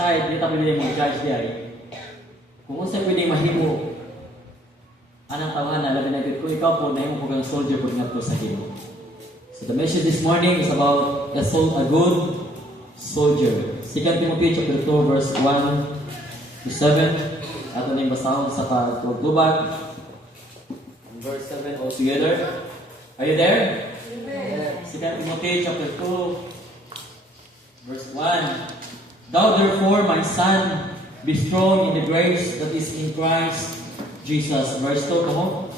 side, dito pwede mo judge diya. Kung unsa pwede mahimo anang tawahan na labi na gid kung ikaw po nahimo po kang soldier pud ngadto sa Ginoo. So the message this morning is about a good soldier. 2 Timothy chapter 2 verse 1 to 7. Ato ning basahon sa pagtubag. Verse 7 all together. Are you there? Yes. 2 Timothy chapter 2 verse 1. Thou therefore, my son, be strong in the grace that is in Christ Jesus. Verse 2, come on.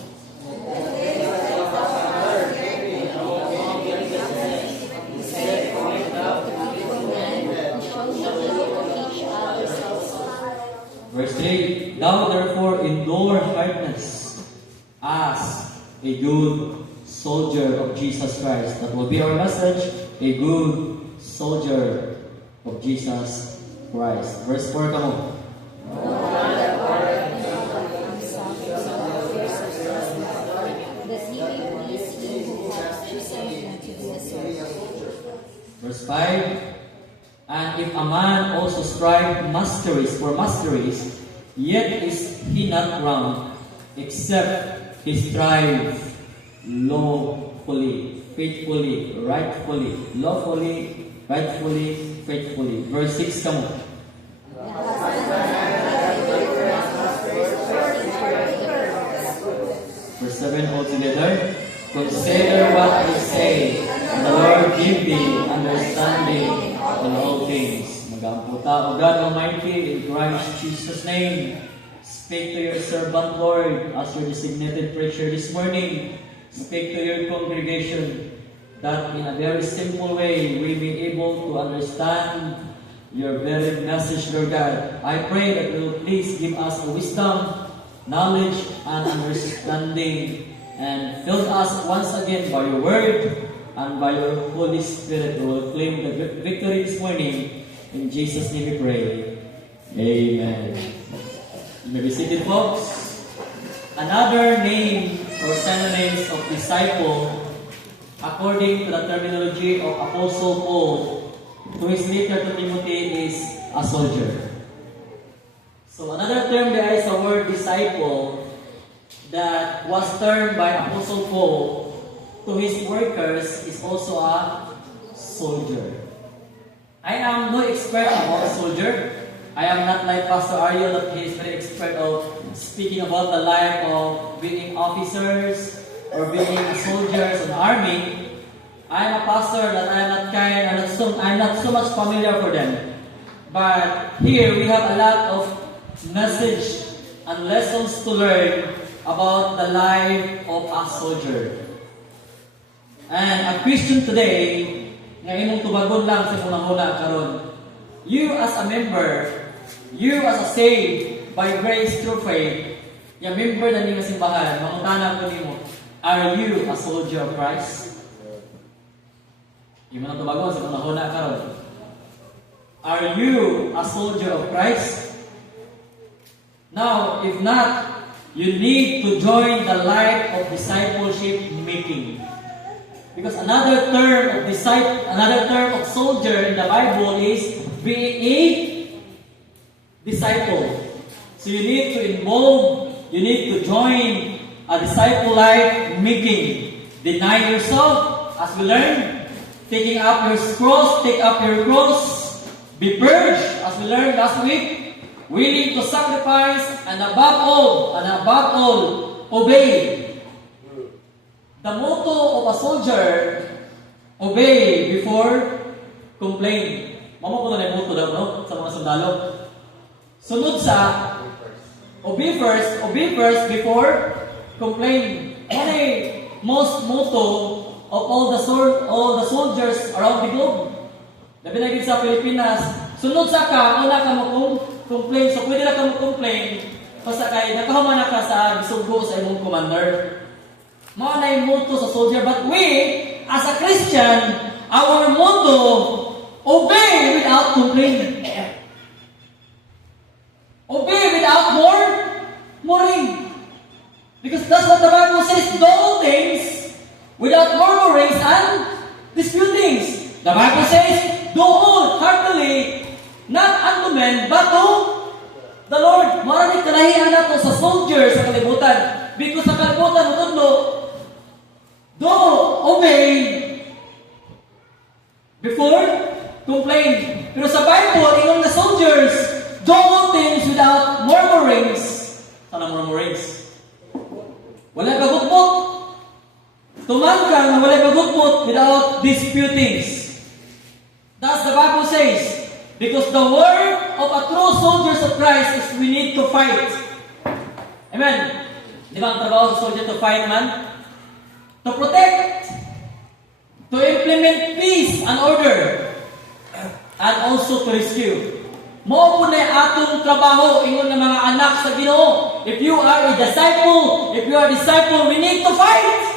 Verse 3, thou therefore endure hardness as a good soldier of Jesus Christ. That will be our message, a good soldier of Jesus Christ. Verse 4, come on. Verse 5, and if a man also strive for masteries, yet is he not crowned, except he strive lawfully, faithfully, rightfully, lawfully, rightfully, faithfully. Verse 6, come on. Verse 7 altogether. Consider what I say, and the Lord give thee understanding in all things. Magamputa, O God Almighty, in Christ Jesus' name, speak to your servant, Lord, as your designated preacher this morning. Speak to your congregation, that in a very simple way we be able to understand your very message, Lord God. I pray that you will please give us the wisdom, knowledge, and understanding, and fill us once again by your word and by your Holy Spirit. We will claim the victory this morning. In Jesus' name we pray. Amen. You may be seated, folks. Another name or synonyms of disciple, according to the terminology of Apostle Paul, to his letter to Timothy, is a soldier. So another term there is the word disciple that was termed by Apostle Paul to his workers is also a soldier. I am no expert about a soldier. I am not like Pastor Ariel that he is very expert of speaking about the life of being officers or being soldiers in the army. I am a pastor that I'm not so much familiar for them. But here we have a lot of message and lessons to learn about the life of a soldier. And a Christian today, nga imong tubagon lang sa una-una karon. You as a member, you as a saved by grace through faith, yung member na ni simbahan, mangutana ko nimo, are you a soldier of Christ? Yung mga tubagon sa una-una karon. Are you a soldier of Christ? Now, if not, you need to join the life of discipleship making. Because another term of soldier in the Bible is being a disciple. So you need to you need to join a disciple life making. Deny yourself, as we learned, take up your cross, be purged, as we learned last week, willing to sacrifice, and above all, obey. The motto of a soldier, obey before complain. Mama po na yung motto daw, no? Sa mga sundalo. Sunod sa, obey first before complain. Ano most motto of all the soldiers around the globe? Labi na sa Pilipinas, sunod sa una ka mo complain. So pwede na ka mo complain, basta kay nakahuman na ka sa bisugo sa imong commander. Mga na yung motto sa soldier. But we, as a Christian, our motto, obey without complaining. Obey without murmuring. Because that's what the Bible says, do all things without murmurings and disputings. The Bible says, do all heartily, not unto men, implement, but to the Lord. Maraming kanahian na to sa soldiers sa kalibutan. Because sa kalibutan, utudlo, do obey before complain. Pero sa Bible, ingon na soldiers, do all things without murmurings. Sana murmurings? Wala bagutmot. Tumangkang na wala bagutmot without disputings. Thus the Bible says, because the word of a true soldiers of Christ is we need to fight. Amen. Di ba ang trabaho sa soldier to fight, man? To protect, to implement peace and order, and also to rescue. Mo po na atong trabaho ingon ng mga anak sa Ginoo. If you are a disciple, we need to fight.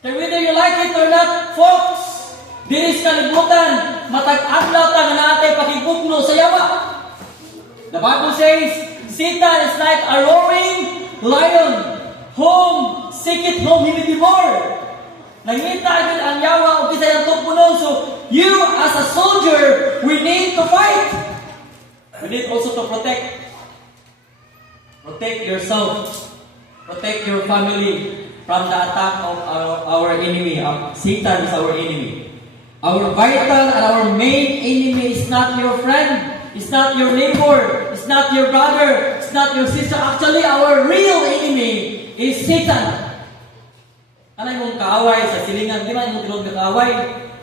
So whether you like it or not, folks, diris kalibutan, matag-adlaw ta nga naatay pakibukno sa yawa. The Bible says, Satan is like a roaring lion, whom seeketh whom he may devour. Nangita yun ang yawa o kisay ang tugpunon. So, you as a soldier, we need to fight. We need also to protect. Protect yourself. Protect your family from the attack of our enemy. Satan is our enemy. Our vital and our main enemy is not your friend. It's not your neighbor. It's not your brother. It's not your sister. Actually, our real enemy is Satan. Ano yung kaaway sa silingan? Di ba yung tinod ka kaaway?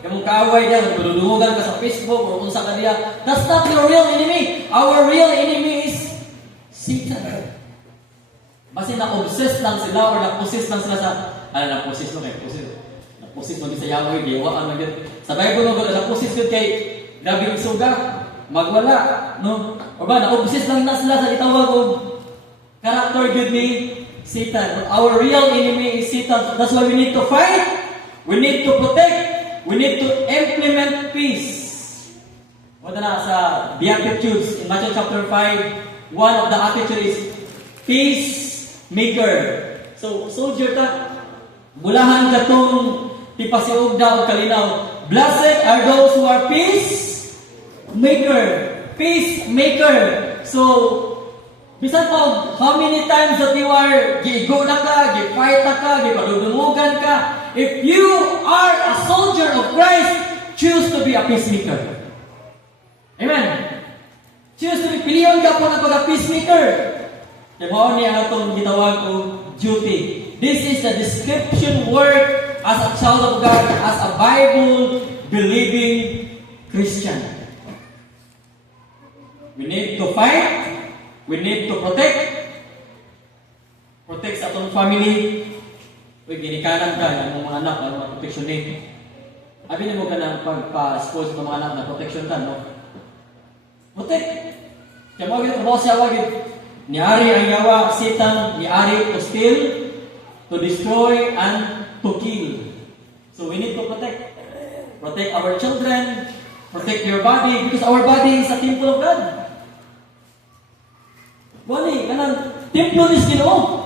Yung kaaway diyan, tululugan ka sa Facebook o kung sa kanila. That's not your real enemy. Our real enemy is Satan. Basta na-obsess lang sila or na-possess lang sila sa... na-possess mo kay possess. Na-possess mo sa Yahweh, diwaan mo din. Sa Bible mo, na-possess yun kay grabe yung suga. Magwala. No? O ba, na-obsess lang na sila sa itawag o character good ni Satan. But our real enemy is Satan. That's why we need to fight. We need to protect. We need to implement peace. Wala na sa Beatitudes in Matthew chapter 5, one of the attitudes is peacemaker. So, soldier ta, bulahan ka itong tipasiog daw kalinaw. Blessed are those who are peacemaker. Peacemaker. So, bisan pa, how many times that you are gigo na ka, gifight na ka, gipadudungugan ka, if you are a soldier of Christ, choose to be a peacemaker. Amen. Choose to be, pilihan ka po ng pag-peacemaker. Kaya mo niya itong gitawag ko duty. This is the description word as a child of God, as a Bible-believing Christian. We need to fight. We need to protect. Protect sa atong family. Uy, ginikanan ka ng mga anak na protection din. Abi mo ka ng pagpa-expose ng mga anak na protection ka, no? Protect. Kaya mo gito, trabaho siya wagid. Niari ang yawa, Satan, niari to steal, to destroy, and to kill. So we need to protect. Protect our children. Protect your body. Because our body is a temple of God. Bani, kanang templo ni Ginoo.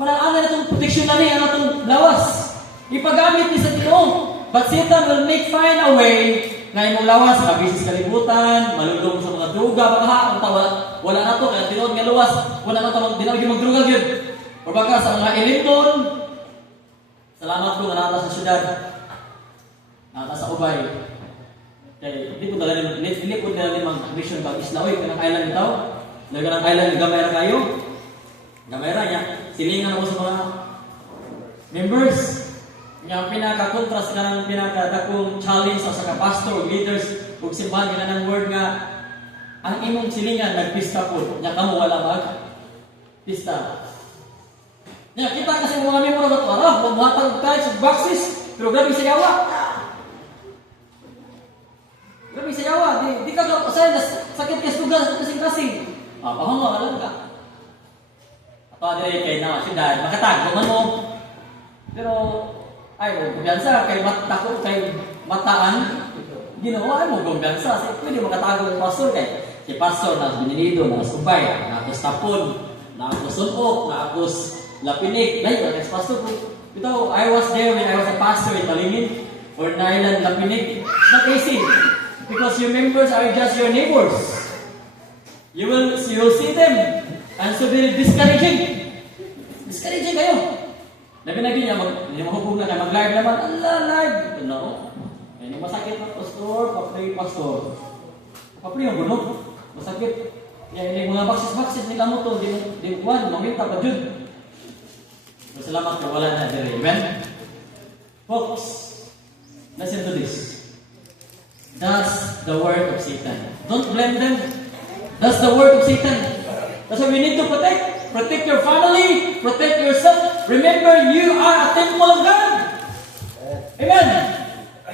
Walang ana itong protection na niya, ana itong lawas. Ipagamit ni sa Ginoo. But Satan will find a way na imong lawas, mabisis kalibutan, malulong sa mga droga, baka wala na to, kaya tinood nga lawas, wala na to, dinawag yung magdruga yun. O baka sa mga Elinton, salamat ko nga nata sa syudad, nata sa Ubay. Kaya hindi po dala mag-mission ba isla, oy, kanang island ito, nagkanang island, gamera kayo, gamera niya, silingan ako sa mga members. Nga pinaka-contrast ka ng pinaka-dakong challenge sa pastor, leaders, ug simbahan ka ng word nga ang imong silingan nagpista po. Nya kamo wala ba? Pista. Nya kita kasi mga member ng Torah, magbuhatag tayo sa boxes, pero grabe sa yawa. Grabe sa yawa, di ka usay sakit kay sugal kasing-kasing. Pahango alam ka. Ato dire kay na syudad, makatag man mo. Pero ay mo kumpiyansa kay matakot kay mataan. Ginawa mo kumpiyansa sa pwede makatago ng pastor kay pastor na binilido na subay, na ako tapon, na ako sunok, na ako lapinik. Like that pastor. Bitaw, I was there when I was a pastor in Malingin or Nailan Lapinik. Not easy because your members are just your neighbors. You will see them. And so very discouraging. Discouraging kayo. Labi-labi niya, mahubog na kayo, mag-live naman, Allah, live. No. Ini masakit na pastor, papri pastor. Papri yung gunog. Masakit. Ini mga baksis-baksis nila mo to, di kuwan, maminta pa dyan. Salamat ka, wala na diri. Amen? Folks, listen to this. That's the word of Satan. Don't blame them. That's the word of Satan. That's why we need to protect. Protect your family. Protect yourself. Remember, you are a temple of God. Amen.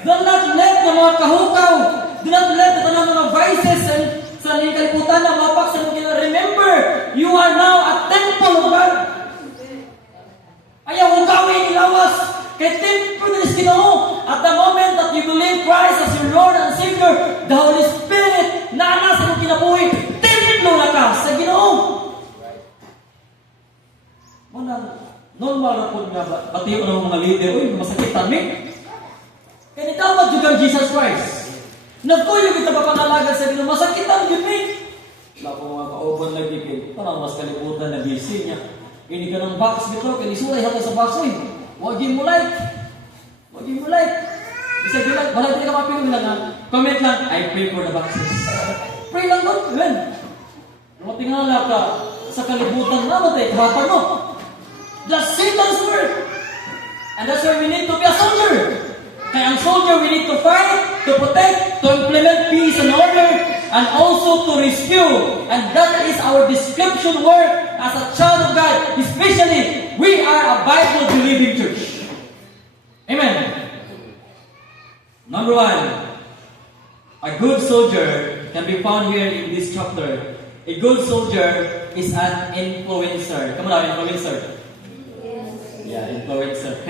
Do not let the mga kahukaw. Do not let the mga vices and sa niyong kaliputan na mapak sa mga. Remember, you are now a temple of God. Ayaw hukawin ilawas. Kay temple na Ginoo. At the moment that you believe Christ as your Lord and Savior, the Holy Spirit na ana sa iyong kinabuhi, templo na ka sa Ginoo. Normal na po nga ba? Pati yung mga leader, uy, masakitan mi. Kaya nitawag juga ang Jesus Christ. Nagtuyo kita papanalagan sa Ginoo, masakitan yun mi. Wala po mga kauban lagi kayo. Parang mas kalibutan na busy niya. Ini ka ng box dito, kaya isulay hati sa box uy. Wag mo like. Wag mo like. Isa bilang, wala din ka mapilong lang. Comment lang, I pray for the boxes. Pray lang doon, yun. Matingala ka sa kalibutan na matay, kahatan mo. That's Satan's work. And that's why we need to be a soldier. Kaya ang soldier, we need to fight, to protect, to implement peace and order, and also to rescue. And that is our description work as a child of God. Especially, we are a Bible-believing church. Amen. Number one, a good soldier can be found here in this chapter. A good soldier is an influencer. Come on, influencer. Yeah, influencer.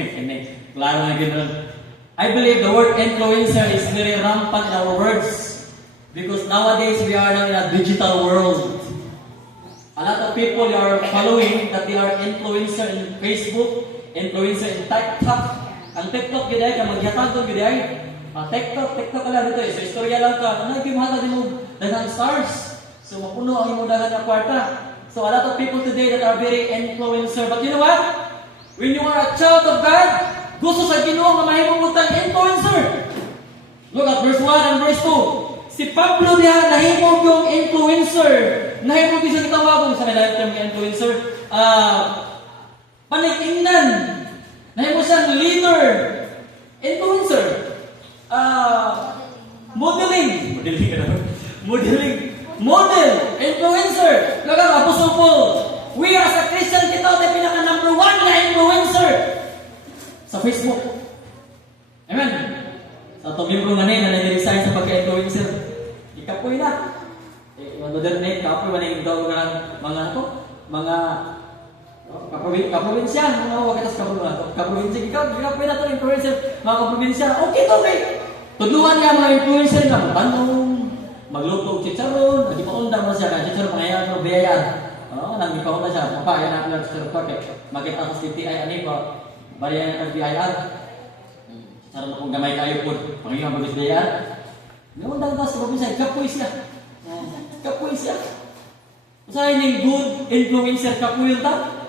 Klaro na gano'n. I believe the word influencer is very rampant in our words because nowadays we are now in a digital world. A lot of people are following that they are influencer in Facebook, influencer in TikTok. Ang TikTok gid ay ka maghatag to gid ay. TikTok ka lang dito. So istorya lang ka. Ano yung hatag mo daghang stars. So mapuno ang imong daghang na kwarta. So a lot of people today that are very influencer. But you know what? When you are a child of God, gusto sa Ginoo nga mahimong utang influencer. Look at verse 1 and verse 2. Si Pablo diha nahimong yung influencer. Nahimong yung sa gitawag sa nila term influencer. Panitingnan. Nahimong siyang leader. Influencer. Modeling. Model. Influencer. Look at Apostle Paul. We as a Christian, kita ay pinaka number 1 na influencer sa Facebook. Amen. Sa itong membro nga na nag-resign sa pagka-influencer. Ikapoy na. Modernate, kapoy, maningin daw ng mga kaprobinsya. Mga wakatas kaprobinsya. Ikapoy na ito, influencer. Mga kaprobinsya. Okay to, okay. Tudluan nga mga influencer na magtanong, magluto chicharon, hindi maundang mo siya, kaya chicharon, pangayaran mo, biyayaan. Nang ikaw na siya, mapaya na lang sa report makita sa CTI ani ko, bariyan ang BIR. Cara na kung gamay kayo po, pangyayang bagis BIR. Ngayon daw sa probinsya, kapoy siya. Kapoy siya. Sa ining good influencer kapoy ta.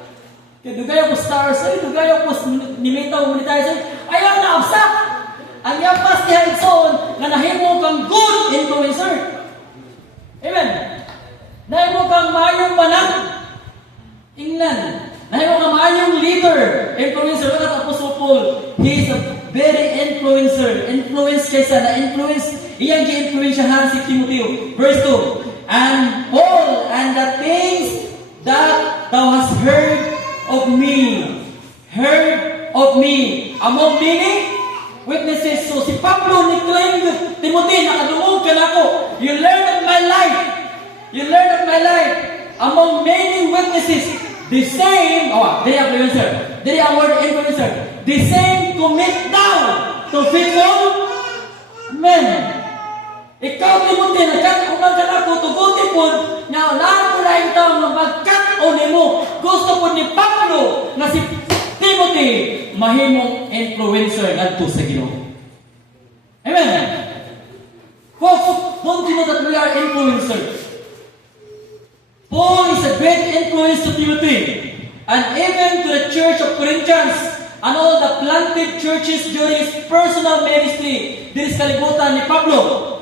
Kaya dugayo ko stars, dugayo ko nimita monetizer. Ayaw na absa. Ang yapas niya itson na nahimo kang good influencer. Amen. Nahimo kang maayong panang. Ingnan. Nahimo kang maayong leader. Influencer. Look at Apostle Paul. He is a very influencer. Influence kaysa na influence. Iyang gi-influensyahan si Timoteo. Verse 2. And Paul, and the things that thou hast heard of me. Heard of me. Among many witnesses. So si Pablo ni claim Timothy, nakadungog ka na ako. You learn of my life. You learn of my life among many witnesses. The same, they are influencer. They are word influencer. The same commit thou to faithful men. Ikaw Timothy, nagkatunan ka na ko, tuguti po, na lahat ko na yung tao na magkatunin mo. Gusto po ni Pablo na si Timothy mahimong influencer ngadto sa Ginoo. Amen. Folks, don't you know that we are influencers? Paul is a great influence to Timothy and even to the church of Corinthians and all the planted churches during his personal ministry. Diri sa kalibutan ni Pablo.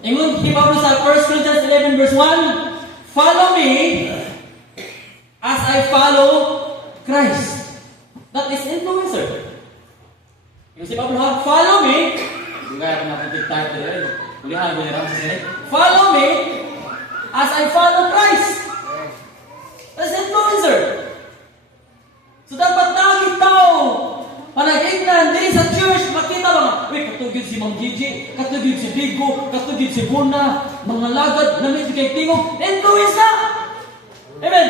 Ingon si Pablo sa 1 Corinthians 11 verse 1, follow me as I follow Christ. That is influencer. Ingon si Pablo, follow me. Hindi kaya pinapuntik tayo dito. Ulihan ko nila sa sinit. Follow me as I follow Christ. That's influencer. So dapat tawag tao panagignan diri sa church, makita ba? Uy, katugid si Ma'am Gigi, katugid si Digo, katugid si Buna, mga lagad na may kay tingog, influence na! Amen!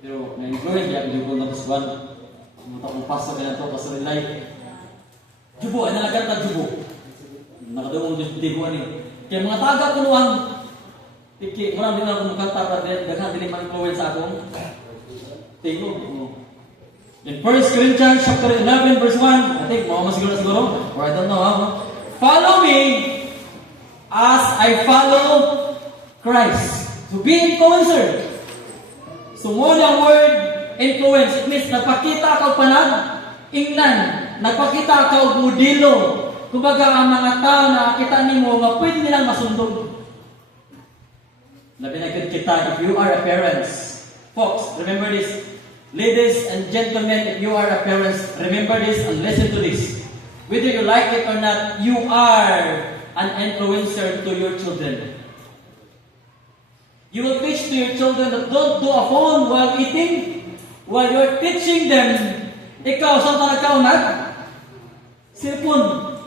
Pero na-influence niya, Digo na tuswan. Muta kong pasok ka na ito, pasok rin life. Jubo, ay nalagan ka Jubo. Nakadumong Digo ani. Kaya mga taga kunuang, marami din ako makanta para daghan din ma-influence sa akong tingog. In 1 Corinthians chapter 11 verse 1, I think mga siguro, or I don't know, follow me as I follow Christ. So be influencer. So mo ang word influence, it means nagpakita ka og panag-ingnan, nagpakita ka og modelo. Kumbaga ang mga tao na kita nimo nga pwede nilang masundog. Labi na kita, if you are a parents, folks, remember this. Ladies and gentlemen, if you are a parents, remember this and listen to this. Whether you like it or not, you are an influencer to your children. You will teach to your children that don't do a phone while eating, while you're teaching them. Ikaw, saan ka nagkaunag? Cellphone.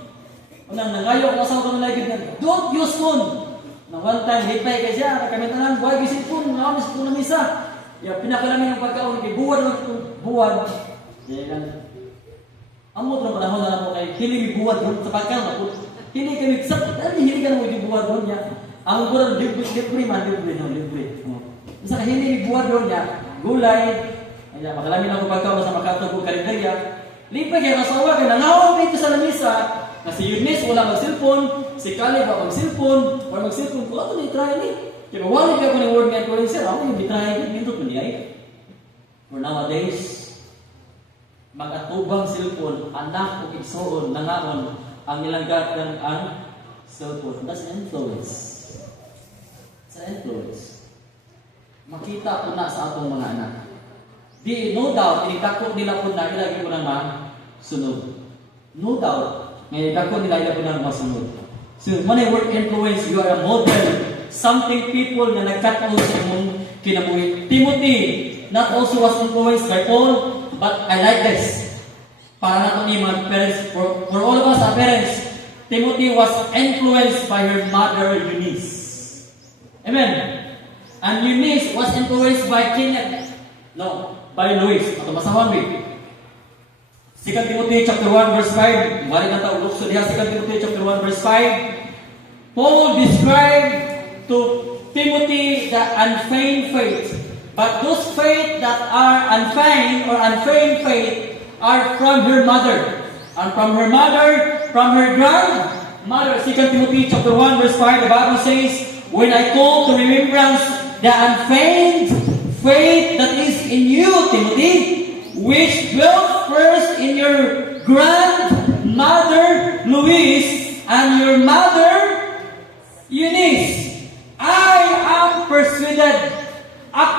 Unang nangayo ko sa mga lagi na, don't use phone. Na one time, hipay ka siya, kami tanan, buhay ka cellphone, nakamis po na misa. Ya, pinakalamin ng pagkaon, buwan lang itong buwan. Kaya kan, amot ng panahon na mo kay hindi buwan doon sa pagkaon. Hindi kami, hindi ka na mo yung buwan doon niya. Ang buwan, libre man, libre. Isa ka hindi buwan doon niya, gulay, ay, makalamin ako pagkaon sa makatog kalendarya. Libre kaya kasawa, kaya nangawag dito sa lamisa, na si Eunice wala mag-cellphone, si Caleb wala mag-cellphone, or mag-cellphone, kung ako na-try ni. Kaya wala ka ko ng word nga ko sir, ako yung bitry ko, nindot mo niya. For nowadays, mag-atubang cellphone, anak o igsoon, nangaon, ang nilanggat ng ang cellphone. That's influence. It's an influence. Makita ko na sa atong mga anak. Di, no doubt, inikako nila po na ilagay ko na masunod. No doubt, inikako nila ilagay ko na masunod. So, when I work influence, you are a model. Something people na nagkataon sa imong kinabuhi. Timothy not also was influenced by Paul, but I like this. Para nato ni mga parents, for all of us as parents, Timothy was influenced by her mother Eunice. Amen. And Eunice was influenced by Kenneth. No, by Louis. Ato masawan we. 2 Timothy chapter 1 verse 5. Mari na ta ulukso diha 2 Timothy chapter 1 verse 5. Paul described to Timothy the unfeigned faith. But those faith that are unfeigned or unfeigned faith are from her mother. And from her mother, from her grandmother. 2 Timothy chapter 1 verse 5, the Bible says, when I call to remembrance the unfeigned faith that is in you, Timothy, which dwelt first in your grandmother Louise and your mother Eunice. I am persuaded. I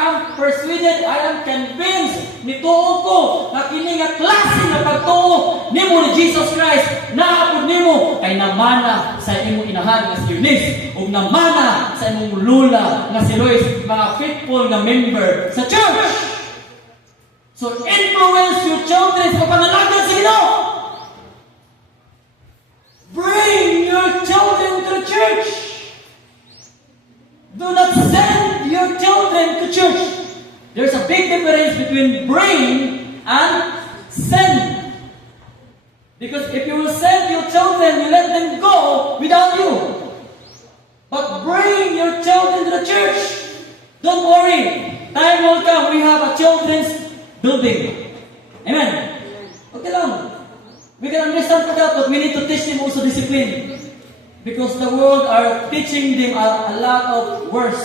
am persuaded, I am convinced, nituo ko, na kini nga klase nga pagtuo nimo ni Jesus Christ, naapod nimo, kay namana sa imong inahan nga si Eunice, o namana sa imong lula nga si Lois, mga faithful nga member sa church. So influence your children sa panalagyan sa Ginoo. Bring your children to the church. Do not send your children to church. There's a big difference between bring and send. Because if you will send your children, you let them go without you. But bring your children to the church. Don't worry. Time will come. We have a children's building. Amen. Okay lang. We can understand for that, but we need to teach them also discipline. Because the world are teaching them a lot of words.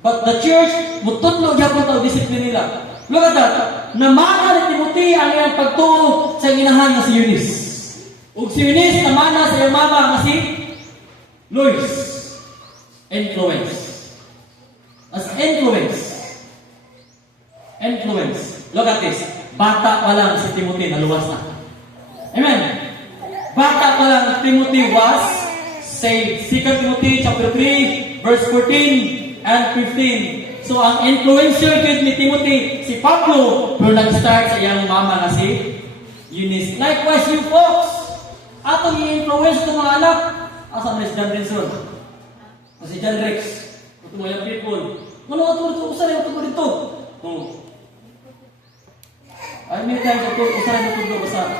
But the church, mututlo gyapon ta disiplina nila. Look at that. Namana ni Timothy ang iyang pagtuo sa ginahan nga si Eunice. Ug si Eunice namana sa iyang mama nga si Lois. Influence. As influence. Influence. Look at this. Bata pa lang si Timothy, naluwas na. Amen. Bata pa lang Timothy was saved. 2 Timothy chapter 3, verse 14 and 15. So ang influencer kid ni Timothy, si Pablo, pero nag-start sa iyang mama na si Eunice. Likewise, you folks, atong i-influence itong mga anak. Asa na si John Rinson? O si John Rex? Itong mga people. Ano ito dito? Usaray ito dito? Ay, may tayo ito. Usaray ito dito. Basta.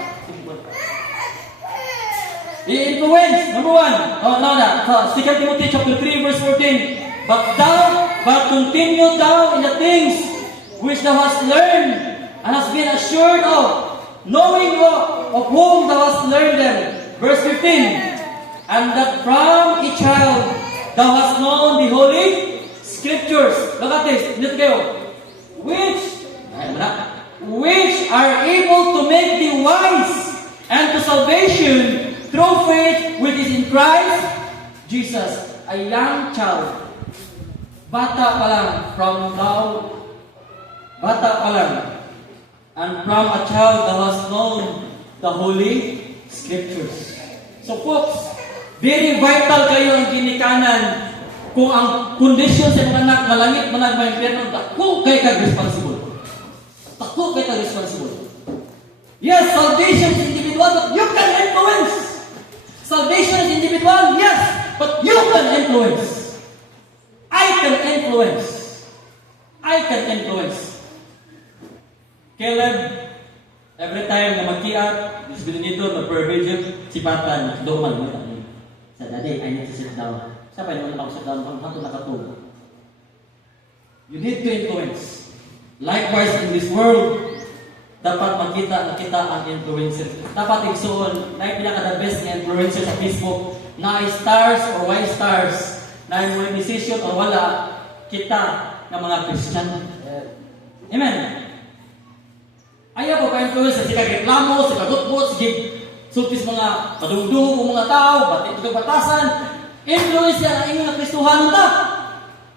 I-influence. Number 1. Oh, no, na. 2 Timothy chapter 3, verse 14. But continue thou in the things which thou hast learned and hast been assured of, knowing of whom thou hast learned them. Verse 15. And that from a child thou hast known the holy scriptures. Look at this. Let's go. Which are able to make thee wise and to salvation through faith which is in Christ Jesus. A young child. Bata pa lang, and from a child thou hast known the Holy Scriptures. So folks, very vital kayo ang ginikanan kung ang kondisyon sa mga anak malangit managmay pero tako kay responsible. Tako kay responsible. Yes, salvation is individual, but you can influence. Salvation is individual, yes, but you can influence. I can influence. Caleb, every time na magkiat, disability nito, mag-per-video, sipatan, doon man. Sa daddy, I need to sit down. Sa pa naman ako sit down, hanggang nakatulog. You need to influence. Likewise, in this world, dapat makita kita ang influencer. Dapat igsuon, na yung pinaka-the best na influencer sa Facebook, na stars or Y stars, na yung decision o wala, kita ng mga Christian. Amen. Ayaw ko pa-influence sa sika reklamo, sika gutbot, sige sultis mga madungdung o mga tao, batik ito batasan. Influence yan ang inyong Kristuhanon ta.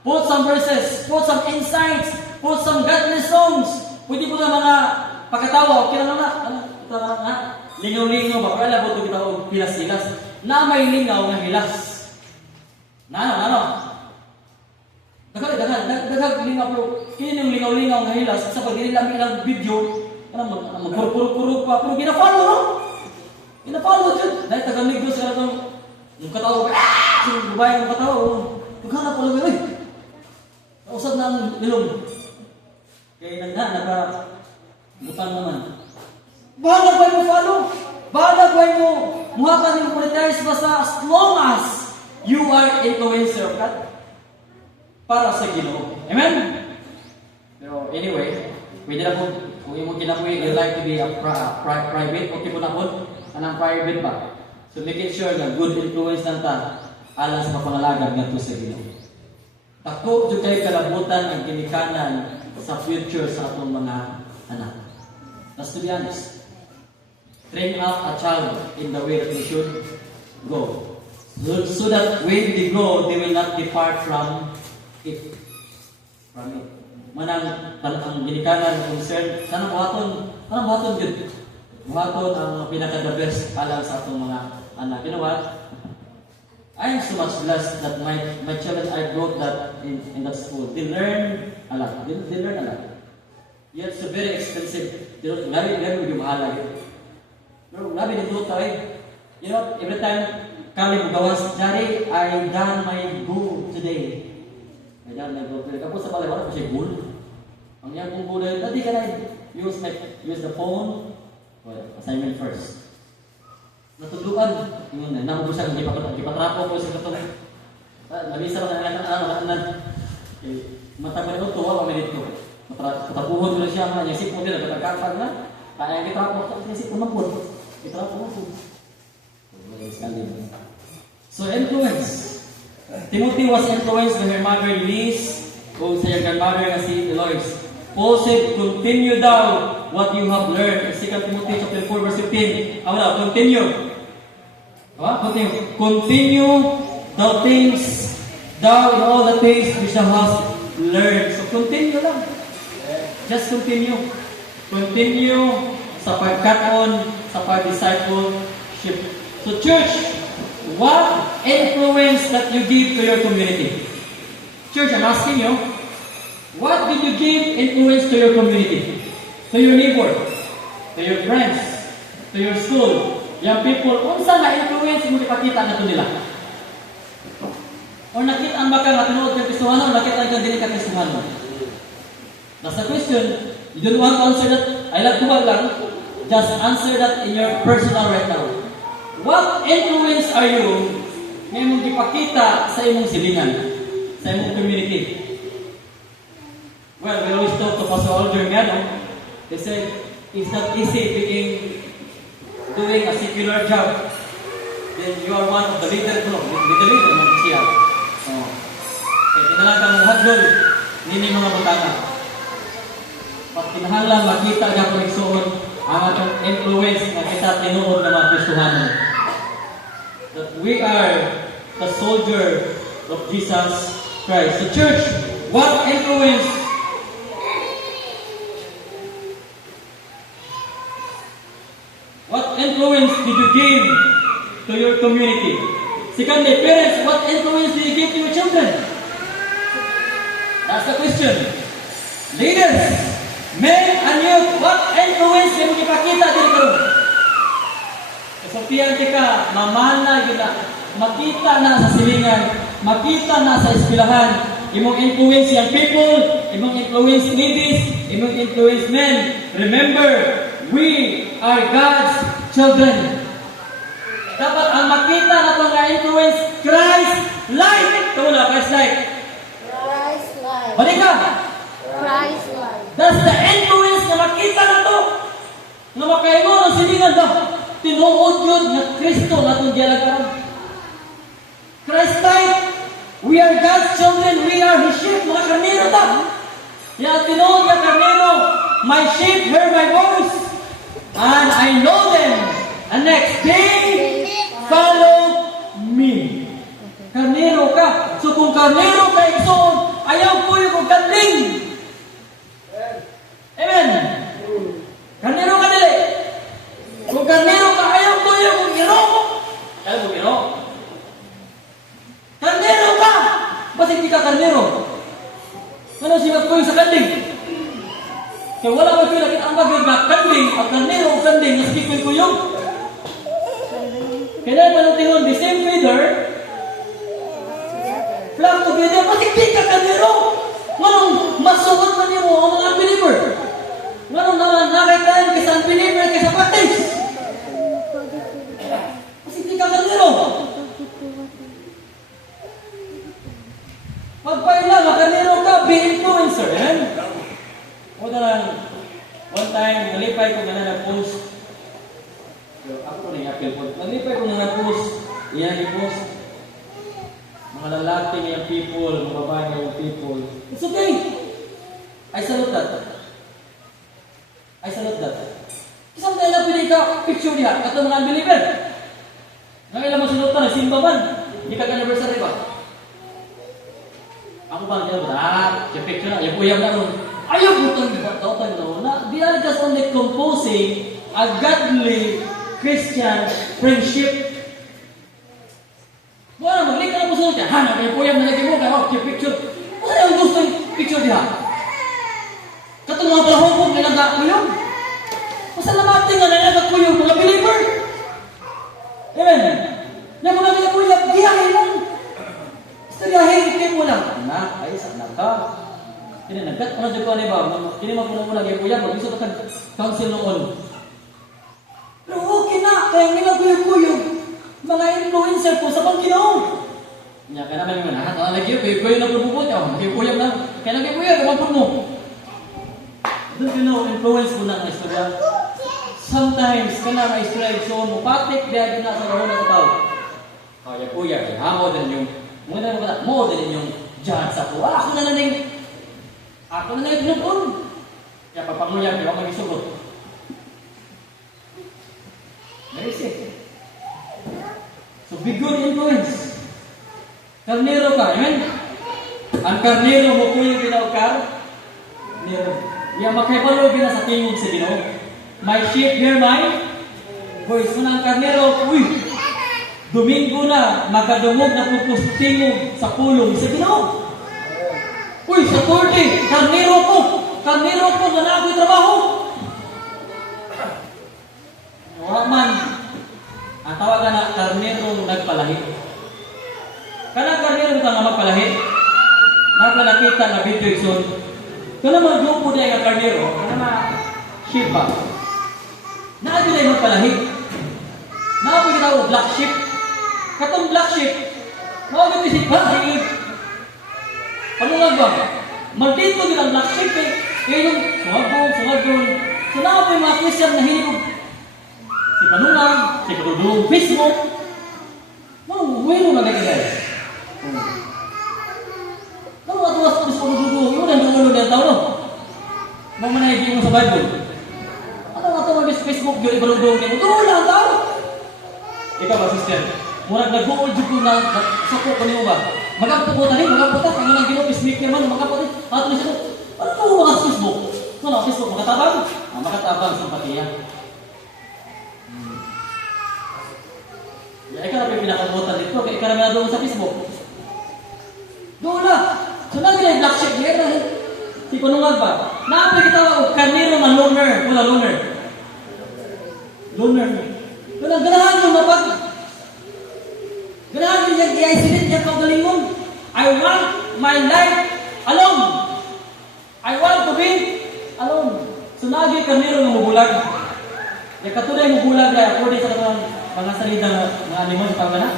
Put some verses, put some insights, put some godly songs. Pwede po na mga pagkatawa, okay na na. Ito na, lingaw-lingaw, bakala po ito kita o pilas-pilas. Na may lingaw na hilas. Dagag lingaw pero kini yung lingaw-lingaw nga hilas sa pag nila ilang video magpuro-puro pa pero gina-follow no? Gina-follow dyan dahil taga-negros ka na itong yung katawa yung babae yung katawa maghanap pala may nausap na ang ilong kaya nagka-butang naman bahala ba mo follow? Bahala ba mo muhakan yung monetize basta as long as you are influencer of God para sa Ginoo. Amen? Pero anyway, pwede na po, kung yung kinapuwi, you like to be a private, okay po na po, anong private ba? So make it sure na good influence lang ta, alang sa mapangalagad nga po sa Ginoo. Tako, dyan kayo kalabutan ang kinikanan sa future sa atong mga anak. Let's to be honest. Train up a child in the way that they should go. So that when they go, they will not depart from it. Manang ang ginikanan concern, sana buhaton yun. Buhaton ang pinaka-the best alam sa atong mga anak. You know what? I am so much blessed that my children, I brought that in that school. They learn a lot. They learn a lot. Yet it's very expensive. Labi yung mahal lagi. Pero labi nito tayo. You know, every time kami magawas, Daddy, I done my goal today. I done my goal today. Kapos sa balay, wala ko siya goal. Ang yan kong goal na yun, Daddy, can I use the phone? Well, assignment first. Natuluan. Yun na, nakubusan, ipatrapo ko sa katong. Nalisa lang na matabay ko, tuwa kami dito. Matapuhon ko na siya, mga isip mo din, nagkakapag na. Kaya itrapo ko, isip ko na po. Itrapo ko. So influence. Timothy was influenced by her mother Eunice o sa iyang grandmother na si Eloise. Paul said, continue thou what you have learned. In 2 Timothy chapter 4 verse 15. Continue. Continue. Continue thou things, thou in all the things which thou hast learned. So continue lang. Just continue. Continue sa pagkaon, sa pag-discipleship. So church, what influence that you give to your community? Church, I'm asking you, what did you give influence to your community? To your neighbor, to your friends, to your school, young people, unsa na influence mo ipakita na ito nila? Or nakita ang baka nga tinuod kang Kristohano, or nakita ang dili ka Kristohano? That's the question. You don't want to answer that. I like to lang. Just answer that in your personal right now. What influence are you na imong ipakita sa imong silingan, sa imong community? Well, we always talk to Pastor Alder Gano. They said, it's not easy doing a secular job. Then you are one of the leaders, no? With the leader ng siya. Kaya kinalagang hadlol, nini mga butana. Pag kinahanglan, makita niya kung igsuon ang atong influence na kita tinuod ng mga Kristohano. That we are the soldier of Jesus Christ. So church, what influence did you give to your community? Secondly, parents, what influence do you give to your children? That's the question. Leaders, men and youth, what influence yung ipakita din karon? Kasapian ka, mamana yun na, makita na sa silingan, makita na sa eskwelahan, imong influence young people, imong influence ladies, imong influence men. Remember, we are God's children. Dapat ang makita na itong influence, Christ life. Ito na, Christ life. Christ life. Balik ka. Christ life. That's the influence na makita na ito. Na makaingon ang silingan daw. Tinuod yun na Kristo na itong dialagaran. Christ life. We are God's children. We are His sheep. Mga karnero daw. Kaya tinuod na karnero. My sheep hear my voice. And I know them. And next day, follow me. Karnero ka. So kung karnero ka, igsoon, ayaw po yung ganding. Amen. Karnero ka dili. Kung karnero ka, ayaw po yung iro. Ayaw po iro. Karnero ka. Ba't hindi ka karnero? Ano siya po yung sa kanding? Kaya wala mo pila kita ang bagay na kanding, ang karnero o kanding, na sikikoy ko yung. Kailan manutihon, the same feather, flock together, matiktik ka kaniro. Nganong masuot na niyo ang mga unbeliever? Nganong nakaitaan ka sa unbeliever ka sa patis? Matiktik ka kaniro. Pagpailang, kaniro ka, be influencer. O na lang, one time, nalipay ko na na-post. Ako na i-appeal po. Nalipay ko na na-post. Iyan i-post. Mga lalaki niyang people, mga babae niyang people. It's okay. I salute that. I salute that. Isang tayo lang pinay ka picture niya at ang mga unbeliever. Ngayon lang mo sinutan, nagsimba man. Hindi ka anniversary ba? Ako ba, yung picture na, yung uyab na ron. Ayaw po itong na. They are just only composing a godly Christian friendship. Wala, maglika na po sa niya. Hanap, yung uyab na lagi mo, kaya picture. Wala yung gusto yung picture niya. Katong mga palahong may nagkakuyog. Pasalamatin nga na nagkakuyog mga believer. Amen. Na mga nagkakuyog, diyahin lang. Istoryahin, ikin mo lang. Anak, ay, sa anak ka. Kini nagkat ano jud ko ani ba? Kini magpuno-puno lagi kuya, mag-iso pa tag council noon. Pero okay na, kaya nila kuyog-kuyog. Mga influencer po sa Panginoon. Nya kana man man ha, lagi kuyo na pupupot ya, kuyog na. Kaya lagi kuyo kapon mo. Don't you know influence mo na ang istorya? Sometimes kana may istorya so mo patik dia na sa roho ng tao. Kaya kuya, mo din yung, mo din yung judge sa ko. Ako na lang tinukon. Kaya papanguya, di ako mag-isugot. Very safe. So, be good influence. Karnero ka, amen? Ang karnero mo po yung pinaukar. Karnero. Yung makipalo na sa tingog sa Ginoo. My sheep hear my voice. Muna ang karnero, Domingo na, makadungog na pupustingog sa pulong sa Ginoo. Sa 40, karnero ko na ako'y trabaho. Waman, ang tawagan na karnero nagpalahi. Kanang karnero ka nga magpalahi, nakita na video ikson, kana mga grupo dahil nga karnero, kana mga sheep ba? Naadi na yung magpalahi. Naapin na black sheep. Katong black sheep, naapin isip ba? Ano nga ba? Maldito din ang black sheep eh. Kaya yung sumagong. So naapin mga Christian na hinig si Panunang, si Kadudong, Facebook. Wala na nagkagay. Atuwas ko sa Kadudong, yun ang dulo ng tao, no? Mamanahigin mo sa Bible. Ano nga ito Facebook, yun, Kadudong, dulo ang tao. Ikaw ba, sister? Murag nag-goal dito na sako ko niyo ba? Magaputa rin, magaputa. Ang ilang ginoo, peacemaker man, magaputa. Ato na siya, ano ito mga Facebook? Ano, Facebook, makatabang? Makatabang, simpatiya. Ikaw na pinakabutan dito, kaya ikaw na doon sa Facebook. Doon na. So, lagi na yung black sheep here. Si Panungan ba? Naapay kita ako, kanino man loner. Wala loner. Kaya ganahan yung mapag. Ganahan yung yung i-isolate yung pagalingon. I want my life alone. I want to be alone. So, lagi kanino ng mabulag. Kaya katunay mabulag na ako sa katawang mga salita ng animals pa ba na?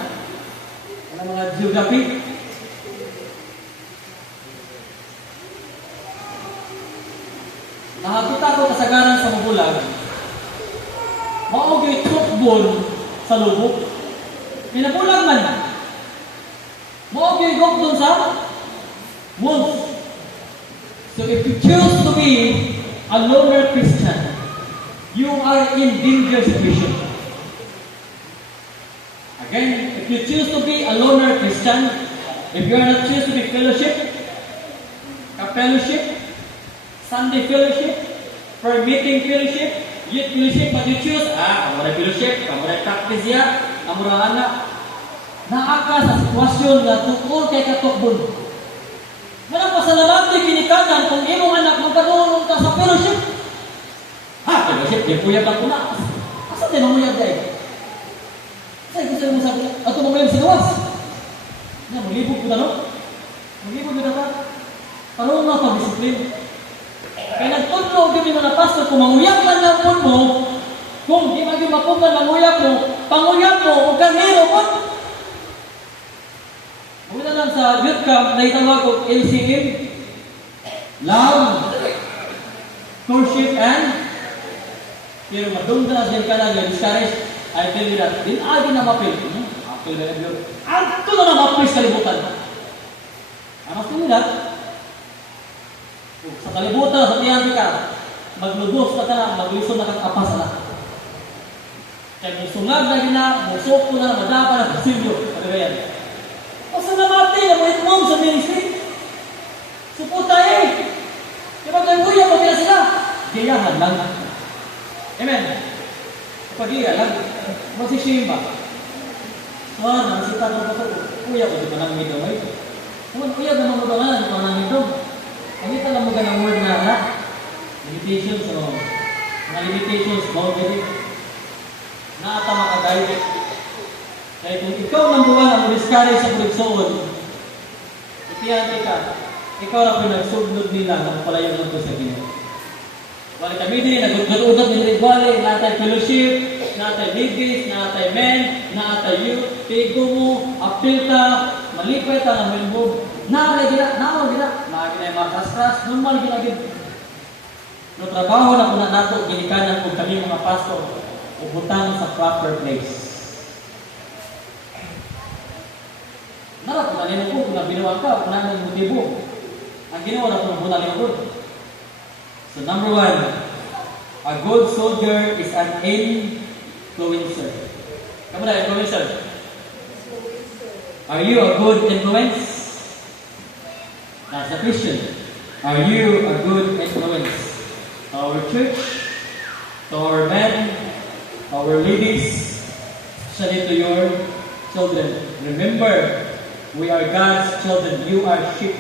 Mga geography. Nakakita ko kasagaran sa mabulag. Maugay tukbol sa lubok. Pinabulag man. Maugay gok doon sa wolf. So if you choose to be a loner Christian, you are in dangerous situation. Again, if you choose to be a loner Christian, if you are not choose to be fellowship, Sunday fellowship, prayer meeting fellowship, youth fellowship, but you choose, kamu fellowship, kamu practice ya, kamu anak, naaka sa sitwasyon na tukol kay katukbon. Manang pasalamat ni kinikanan kung imong anak magkadulong ka sa fellowship. Fellowship, di puyag lang ko na. Asa din ang muyag dahil? Saya gusto mo sabi, ato mo yung sinawas. Maglibog ko na, no? Maglibog ko na ba? Parang nga pag-disiplin. Kaya nagtudlo, hindi mo na pastor, kung manguyak man lang po mo, kung di maging mapugan manguyak mo, panguyap mo, huwag kang hero po. Muna lang sa youth camp, naitawag ko LCM, love, courtship, and pero madungda din ka lang, discourage. I tell you that, din agi na mapil. Apil na yun. Ato na mapil sa kalibutan. Amas tell you that, sa kalibutan, sa tiyan ka, maglubos ka na, maglisod na kakapas na. Kaya may sungag na gina, musok ko na, madapa na, kasilyo. Ano ba yan? Kasi namati, na mo itmong sa ministry. Suputa eh. Kaya magkaguya, magkila sila. Gayahan lang. Amen. Pag-iya lang. Magsishim ba? Nasita ko po. Kuya ko, di pa nang ito. Kuya, naman mo ba di pa nang ito? Ang ito lang mo ganang word na, limitations, mga limitations, boundary. Naata makaguide. Kaya kung ikaw lang buwan ang discourage sa kuriksoon, itiyan ka, ikaw lang pinagsugnod nila ng palayon lang ko sa Ginoo. Wala kami din, nag-ugat ng rituale, natay fellowship, natay bigis, natay men, natay youth, tigo mo, apil ka, malipay ka, namilbog, naawal gina, naagin ay makasras, normal ginagin. No trabaho na po na nato, ginikanan po kami mga pastor, ubutang sa proper place. Narap, punalin mo kung nabinawan ka, punalin mo motibo. Ang ginawa na kung punalin mo. So number 1, a good soldier is an influencer. Kamu na influencer? Are you a good influence? As a Christian, are you a good influence to our church, to our men, our ladies, especially to your children? Remember, we are God's children. You are sheep.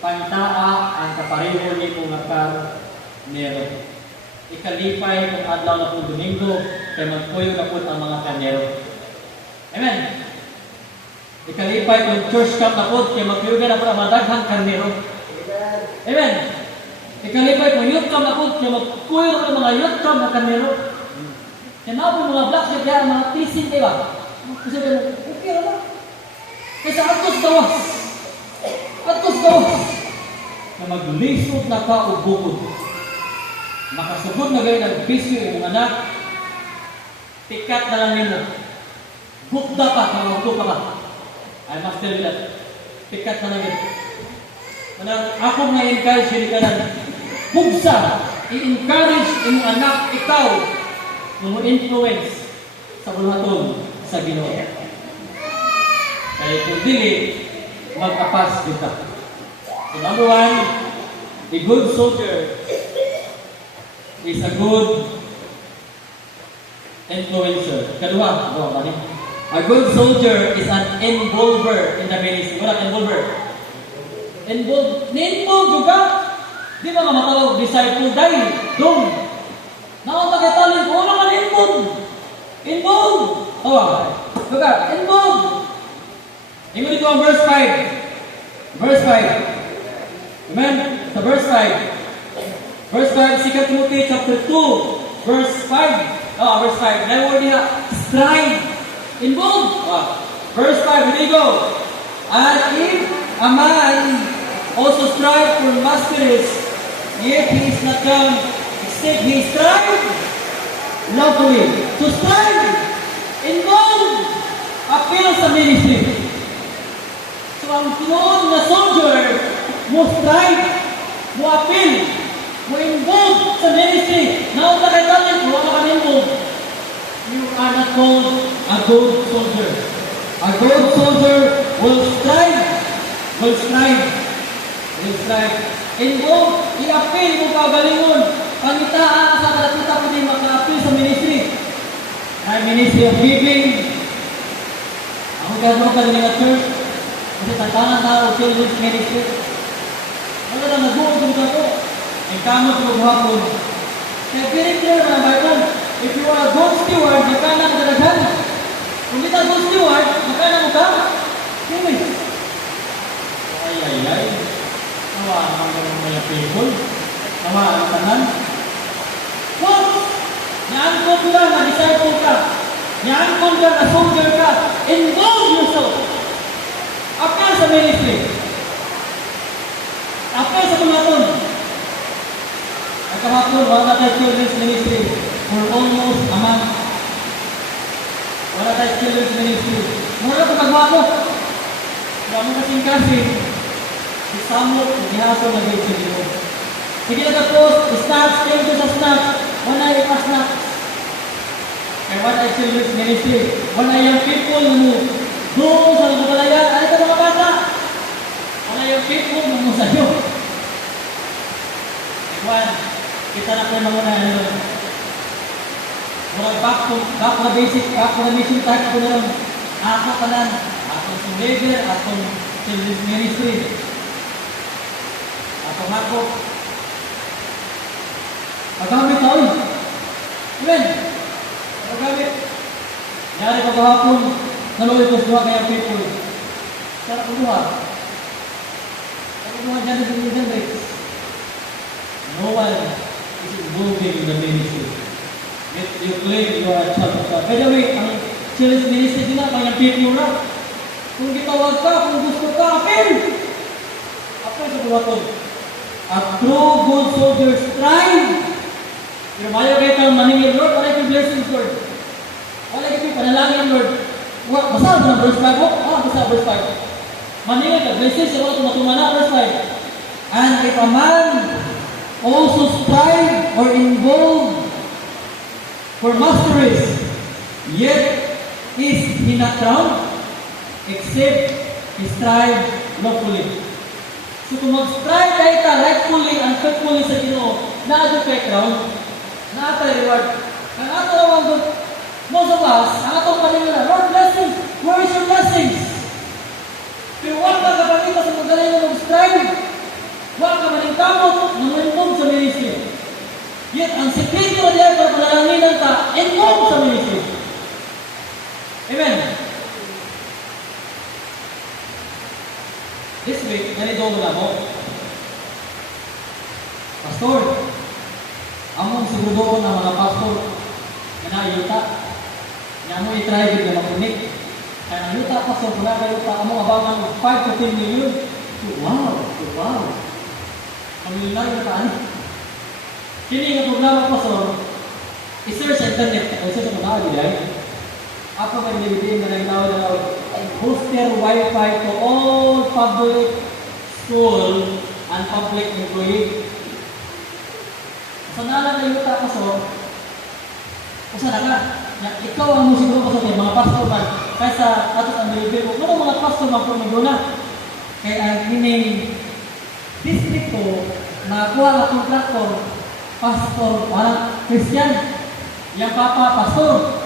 Pantaa ang kapareho ni kung karnero. Ikalipay kung adlaw na po Domingo, kay magpuyo na po ang mga karnero. Amen. Ikalipay kung church camp na po, kay magpuyo na po ang mga daghang karnero. Amen. Ikalipay kung youth camp na po, kay magpuyo na po ang mga youth camp na karnero. Kaya na po mga black sheep, kaya mga tising, diba? Kasi okay na ba? Kasi atos gawas. Atos gawas. Na maglisod na ka o bukod. Makasugod na gayon ang bisyo yung mga anak. Tikat na lang nila. Bukda pa, kamagto pa ka. I must tell you that. Tikat na lang yun. Ako nga-encourage yun ka lang. Bugsa, i-encourage yung anak, ikaw, yung influence sa bulaton sa Ginoo. Kaya kung dili, mag-apas dito. So number 1, a good soldier is a good influencer. Kadua, a good soldier is an involver in the ministry. Wala involver. Ni-involve juga. Di ba nga matawag disciple dahil doon. Nakapagkatalin ko, ano ka involve? Involve. Juga, involve. Ingon dito ang verse 5. Verse 5. Amen? Sa verse 5. Verse 5, 2 Timothy chapter 2, verse 5. Verse 5. Never diha, strive. Involved. Verse 5, here you go. And if a man also strive for masteries, yet he is not come, except he strive lawfully. To strive, involved, appeal sa ministry. So ang tinuod na soldier, mo strive, mo appeal, mo involved sa ministry. Now, nakailangan, wala ka involved. You are not called a good soldier. A good soldier will strive. Involved, i-appeal mo kagalingon. Pangitaan sa kalatita po din maka-appeal sa ministry. Ay, ministry of giving. Ako gano'n ka din nga church. Kasi tantanan na o children's ministry. Wala na nag-uod dito ako. Ang kamot mo buhapon. Kaya very clear na Bible. If you are a good steward, magkana ka dalagan. Kung di ka good steward, magkana mo ka? Humis. Ay. Nawa ang mga people. Nawa ang tanan. What? Naangkot ka na disciple ka. Naangkot ka na soldier ka. Involve yourself. Apel sa ministry. Apel sa tumaton. At kahapon, wala tayo children's ministry for almost a month. Wala tayo children's ministry. Mura ito magwapo. Dami kasing kasi. Isamot, ihasol na gayos sa Diyos. Sige na tapos, snacks, kayo sa snacks. Wala yung snacks. Kaya wala tayo children's ministry. Wala yung people mo. Doon sa nagpapalayan, ano ito mga bata? Wala yung people mo sa'yo. One, kita na kayo muna ano. Murag back na basic, back na mission type ko na lang. Ako ka lang, akong leader, akong children's ministry. Akong ako. Pagamit tayo. Amen. Pagamit. Nyari pagkahapon, naluwi ko suha kaya people. Sarap kuduha. Sarap kuduha dyan sa St. Rex. No one is involving in the ministry. Yet you claim you are a child of God. By the way, ang children's ministry din na, kanyang people na. Kung gitawag ka, kung gusto ka, apel! Apel sa buwaton. A true good soldier strive. Pero mayo kayo kang maningin, Lord, wala yung blessings, Lord. Wala yung panalangin, Lord. Basa na verse 5 mo? Basa verse 5. Maningay ka, blessings sa mga tumatumana, verse 5. And if a man also strive or involve for masteries, yet is he not crowned, except he strive lawfully. So kung mag-strive kayo ka rightfully and faithfully sa Ginoo, na-adyo kay crown, na-atay reward. Ang ato naman doon, most of us, ang atong paningala, Lord blessings, where is your blessings? Pero wala ka kapatid sa magaling na mag-strive. Wala ka maningkamot na ma-involve sa ministry. Yet, ang sekreto na diyan para panalangin ka, involve sa ministry. Amen. This week, ganito mo na mo. Pastor, among siguro ng mga pastor na nayuta, na mo i-try na makunik. Kaya nayuta, pastor, kung nagayuta, among abangan 5 to 10 million. Wow. Pamilyonaryo na taan. Kini nga programa, pastor, i-search sa internet, i-search sa mga agad, ako may nilibigin na nagtawag na booster Wi-Fi to all public school and public employee. Sa nalang na yuta, pastor, usa na ka, ikaw ang musiguro pastor, mga pastor man, kaysa atos ang nilibigin mo, ano mga pastor man po maguna? Kaya ang ining distrito na kuha na kontraktor, pastor, parang Christian, yung papa, pastor.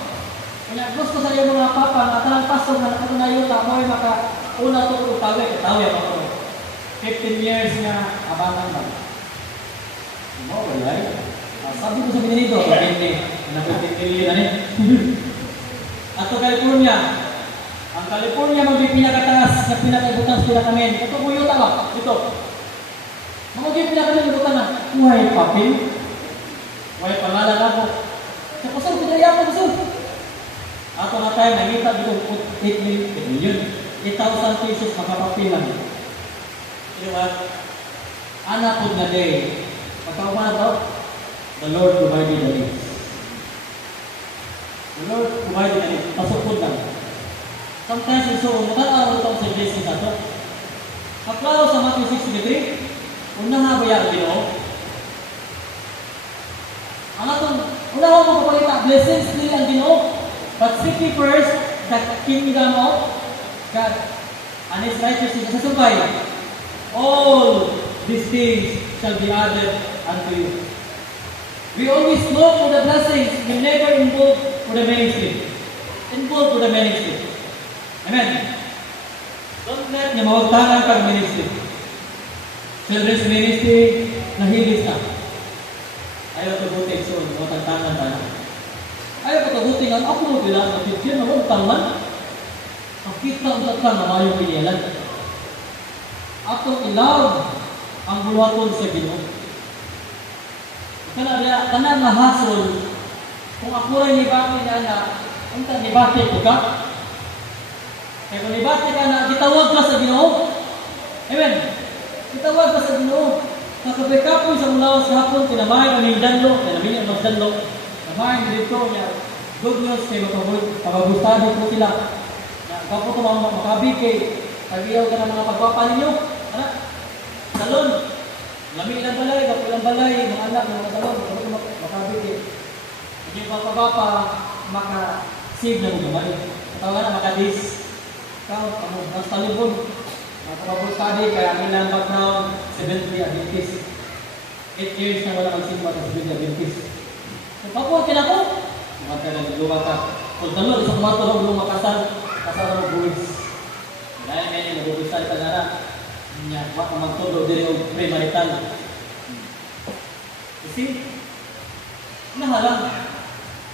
Kaya gusto sa iyo mga papa, na tanang pastor na nakunayuta, mo ay maka-una ito tawag ako. 15 years nga abangan ba? Mo, wala eh. Sabi ko sa binito, na 15 million na Ato California. Ang California magpipinakataas na pinakaibutan sa pinakamen. Ito po yuta ba? Ito. Mga pinakaibutan na, huwag papel. Huwag pangalan ako. Sa pasal, pinaya ako pasal. Ato na tayo, nangita dito 8 million. 8,000 pesos makapapilan. You know what? Anak po na day. Pagkauman na ito, the Lord provided the needs. The Lord provided the needs. Pasukod lang. Sometimes it's so, matanaw ito sa blessings na ito. Kaklaro sa Matthew 6:23, unang habaya ang Ginoo. Ang atong, unang mo kapalita, blessings nila ang Ginoo. But seek ye first the kingdom of God and His righteousness. Sasubay, all these things shall be added unto you. We always look for the blessings. We never involve for the ministry. Involve for the ministry. Amen. Don't let niya mawagtangan kang ministry. Children's ministry, nahilis na. Ayaw ito buti, so mawagtangan tayo. Ayaw ito buti nga, ako mo bilang napityan na mawagtangan. Ang kita ang tatang na mayong pinialan. Atong ilaw ang buwaton sa Ginoo. Kana nga hasol, kung ako rin nibati na na, kung ta nibati ko ka, kaya kung nibati ka na, gitawag ka sa Ginoo. Amen. Gitawag ka sa Ginoo. Nakapikapoy sa mulawas kahapon, tinamahin ang danlo, tinamahin ang danlo, tinamahin dito niya, good news kay mapabustado po sila. Kapag ito mga makabig kay pag-iyaw ka ng mga pagpapa ninyo, salon, lamig ng balay, kapag ng balay, mga anak, mga salon, kapag makabig kay yung pagpapa, maka-save na mo gamay. Tawag na, maka-dis. Ikaw, mas talibon. Makapabustado kaya ang ilang background, 70 Adventist. 8 years na wala magsimba sa 70 Adventist. Kung papuan ka na po, makaka na nagluwa ka. Kung talon, isang mato na makasal, kasama mo buwis. Dahil ngayon, nag-ubisal ka na niya, baka magtulo din yung premarital. Kasi, nahalang.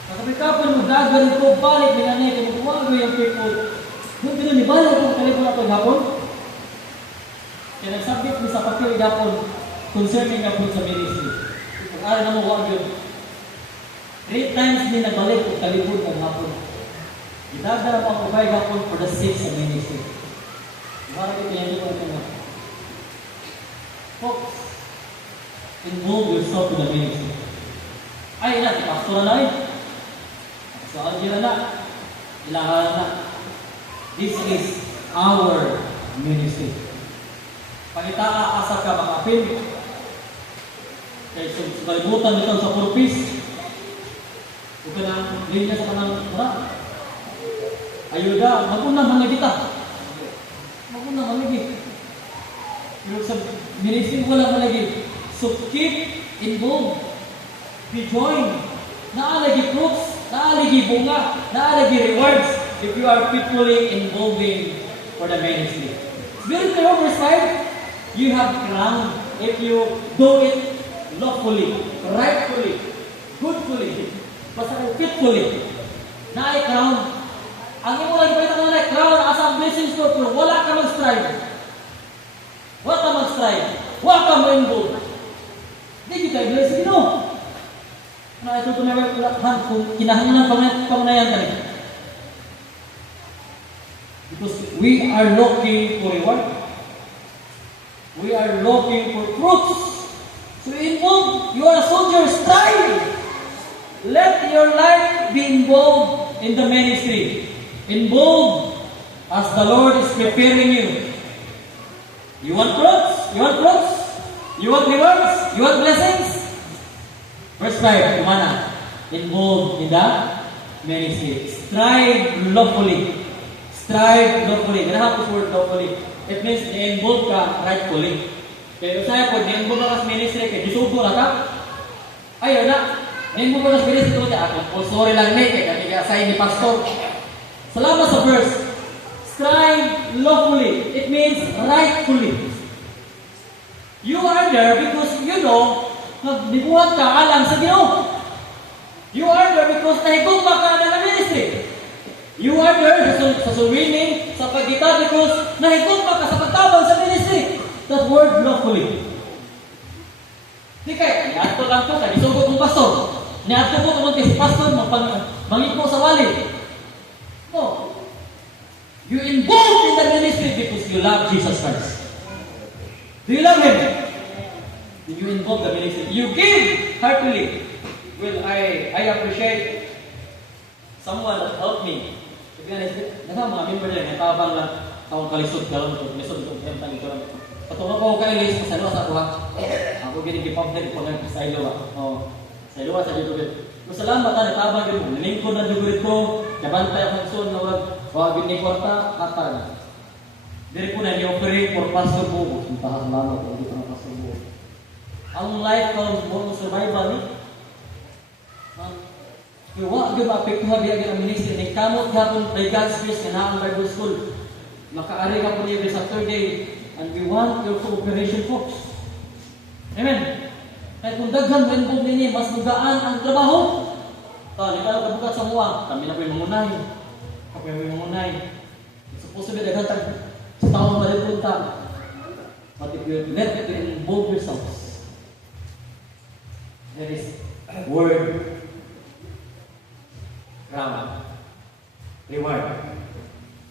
Nakapikapon mo, dagan ito, balik, minanay, kung kumago yung people. Doon din ni balik kung kalipon ako hapon. Kaya nagsabit mo sa papel hapon, concerning hapon sa ministry. Pag-aral na mo, huwag yun. 3 times din nagbalik kung kalipon ng hapon. Idagdara mo ang ubay hapon for the sake sa ministry. Para ito yan yung mga. Folks, involve yourself in the ministry. Ay na, pastor na eh. So, algira na. Ilahan na. This is our ministry. Pangitaa asa ka mga apil. Kaya kalibutan nito sa purpose. Huwag ka na linya sa kanang mara. Ayuda, maguna man na kita. Maguna man lagi. Pero sa ministry wala man lagi. So keep involved. Be joined. Naalagi fruits, naalagi bunga, naalagi rewards if you are faithfully involving for the ministry. It's very clear, verse 5. You have crown if you do it lawfully, rightfully, goodfully, basta faithfully. Naay crown. Ang imo lang ipalitan mo na crown as a blessings ko, pero wala ka mag-strive. Wala ka mag-strive. Wala ka ma-involve. Hindi kita i-bless, no? Na ito kung naman kung kinahanglan panganayan ka rin. Because we are looking for reward. We are looking for fruits. So involved, you are a soldier, strive. Let your life be involved in the ministry. Involved as the Lord is preparing you. You want fruits? You want fruits? You want rewards? You want blessings? Verse 5, kumana? Involved in the ministry. Strive lawfully. Strive lawfully. Ganahan ko sa word lawfully. It means na-involve ka rightfully. Kaya usaya po, na-involve ka sa ministry, kaya disubo na ka. Ayaw na. Na-involve ka sa ministry, ito niya. Ako, sorry lang na, kaya nag-assign ni pastor. Salamat sa verse. Strive lawfully. It means rightfully. You are there because you know nagdibuhat ka alang sa Ginoo. You are there because nahigugma ka na ministry. You are there sa swimming, sa paggita because nahigugma ka sa pagtabang sa ministry. That word lawfully. Di kaya, niadto lang ko, nagisugot mong pastor. Niadto ko naman kay si pastor, mangit mo sa wali. No. You involved in the ministry because you love Jesus Christ. Do you love Him? Do you involve the ministry? You give heartily. Well, I appreciate someone that helped me. To be honest, nasa mga member niya, natabang lang taong kalisod, kalong kalisod, kung tayong ito lang. Patungo ko kayo, Liz, pasalo sa ako ha. Ako ginigipamplate ko lang sa ilo ha. Sa ilo ha, sa dito. Salamat ha, natabang din mo. Nalingkod na dugulit ko, kabantay akong son, na wag ni kwarta, hatag. Diri po na ni-operate for pastor po. Tahan lalo po, dito na pastor po. Ang life comes mo survival ni. Kaya wag yung maapektuhan biya ang ministry. Ni kamot hapon by God's grace na ang Bible School. Makaari ka po niya every Saturday. And we want your cooperation folks. Amen. Kaya kung daghan mo involved niya, mas magaan ang trabaho. Di ka lang kabukat sa mua. Kami na po yung mangunay. Kami na po yung mangunay. Supposed to be daghan sa taong malipunta. But if you let it involve yourselves, there is word crown. Reward.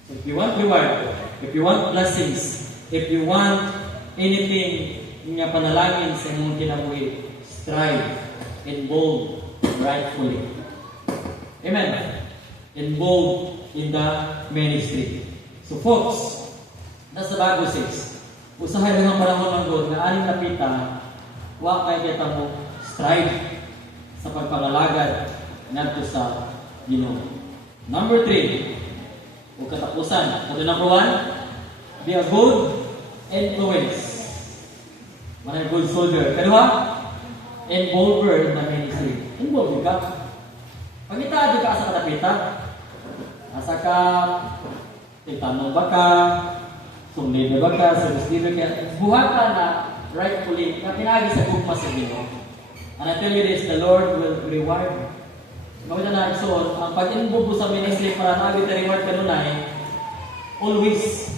So if you want reward, if you want blessings, if you want anything nga panalangin sa imong kinabuhi, strive, involve rightfully. Amen. Involved in the ministry. So folks, that's the Bible says. Usahay lang ang panahon ng God na aning napita, wa kay kita mo strive sa pagpangalagad ngadto sa Ginoo. Number 3, o katapusan. Ito number 1, be a good influence. Man a good soldier. Kadua, involver in the ministry. Involve ka. Pangita ka sa katapita. Asa ka, itanong ba ka, sumlid na ba ka, service leader ka, buhat ka na rightfully, na pinagi sa gugma sa Ginoo. And I tell you this, the Lord will reward. Mawala na so, ang pag-involve sa ministry para naging reward ka nun ay always,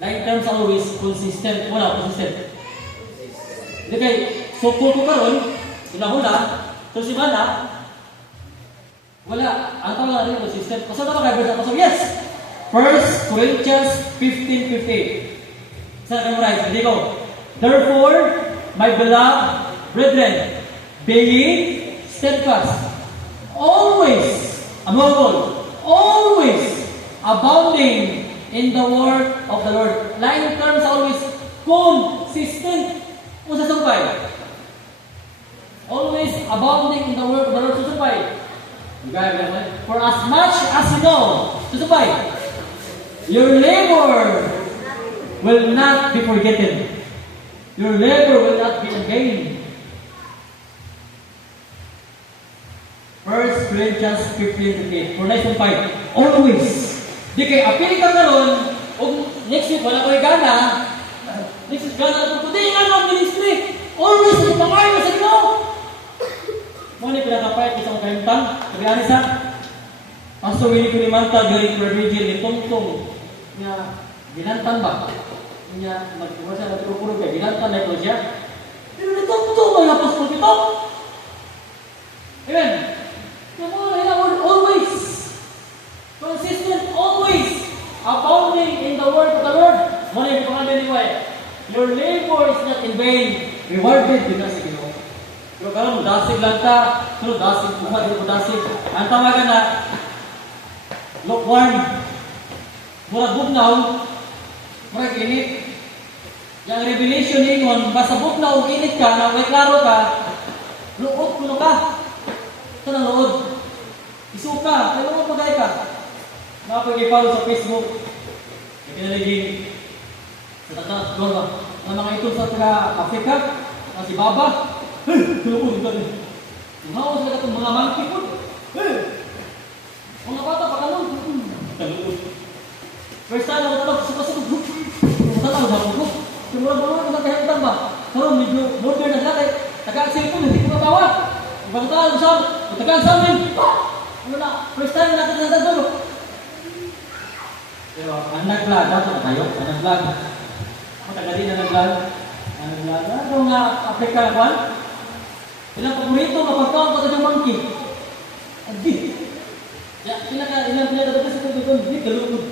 like terms always, consistent. Wala, consistent. Hindi kay, so cool ko karon, hula-hula, so si Mana, wala, ang tawag na rin consistent. Kasi na makagod ako, so yes! 1 Corinthians 15:58. Sa memorize, hindi ko. Therefore, my beloved brethren, being steadfast, always, above all, always abounding in the word of the Lord. lain term sa always consistent. Kung sa sumpay, always abounding in the word of the Lord. Susumpay. For as much as you know, susumpay, your labor will not be forgotten. Your labor will not be in vain. 1 Corinthians 15:8. For next 5, always. Di kay apil ka karon, o next week wala ko'y gana, next week gana, kundi nga ang ministry. Always, sa pangayon sa Ginoo. Muna pinakapayat isang kalimtang, sabi ani sa, Pastor Willie Kulimanta, during prayer vigil, ni Tungtong, niya, ginantan ba? Niya, nagkuha siya, nagpuro-puro ka, ginantan na ito siya. Pero ni Tungtong, may apostol ito. Amen. Come on, always. Consistent, always. Abounding in the word of the Lord. Muna yung pangalan ni Wai. Your labor is not in vain. Rewarded because of Ginoo. Pero karon dasig lang ta, pero dasig buhat dito dasig. Ang tawagan na lukewarm. Murag bugnaw, murag init. Yang revelation ningon, basta bugnaw ug init ka, na may klaro ka, luod kuno ka. Ito ng luod. Isuka, kaya luod pagay ka. Nakapag-i-follow sa Facebook. May kinaliging sa tatas, doon na mga ito sa taga-Africa, na si Baba. Tulungan ito rin. Umawa sila itong mga monkey po. Mga bata pa kalong. Talunod. First time ako tulog, suka-suka. Matalaw sa ako. Tumulong-tulong ako sa kahimutan ba? Karoon, medyo modern na sila. Taga-cellphone, hindi ko matawa. Ibang tao, saan? Taga-saan din. Ano na? First time natin sa dulo. Pero ang nag-vlog, dato na tayo. Ang nag-vlog. Matagali na nag-vlog. Ang nag-vlog. Ano nga Africa na kwan? Ilang paborito, mapagkaon pa sa yung monkey. Adi. Ilang pinagdadabas sa ito, hindi kalugod.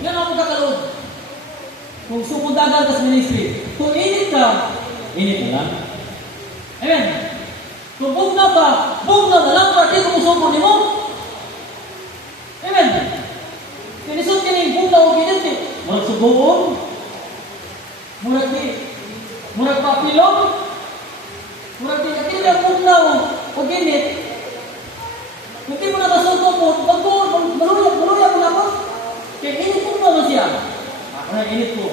Ilan ako kakalood? Kung supundagan ka sa ministry, kung init ka, init na lang. Amen. Kung bugna ka, bugna na lang, pati kung sumpon ni mo. Amen. Kinisot ka na yung bugna o ginit eh. Murag subuon. Murag papilong. Murag di katili ang bugna o ginit. Hindi mo na kasulto mo, maluyak mo na ako. Kaya init bugna mo siya. Ako na init ko.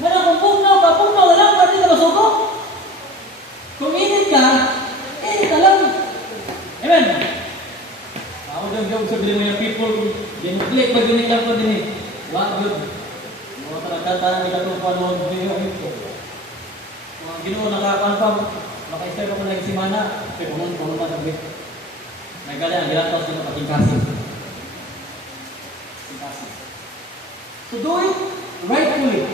Ngayon kung bugna na lang, pati na kasulto. Kung init ka, init na lang. Amen. Ako dyan sabihin mo yung people, dinuklik pag diniklang ko din eh. Wala good. Mga talagkata na may katupan mo, mga Ginoo nakakuan pa, maka-start ako na simana, pero pumunta pa sabi. Nagkali ang gilatos dito pating kasi. So do it rightfully.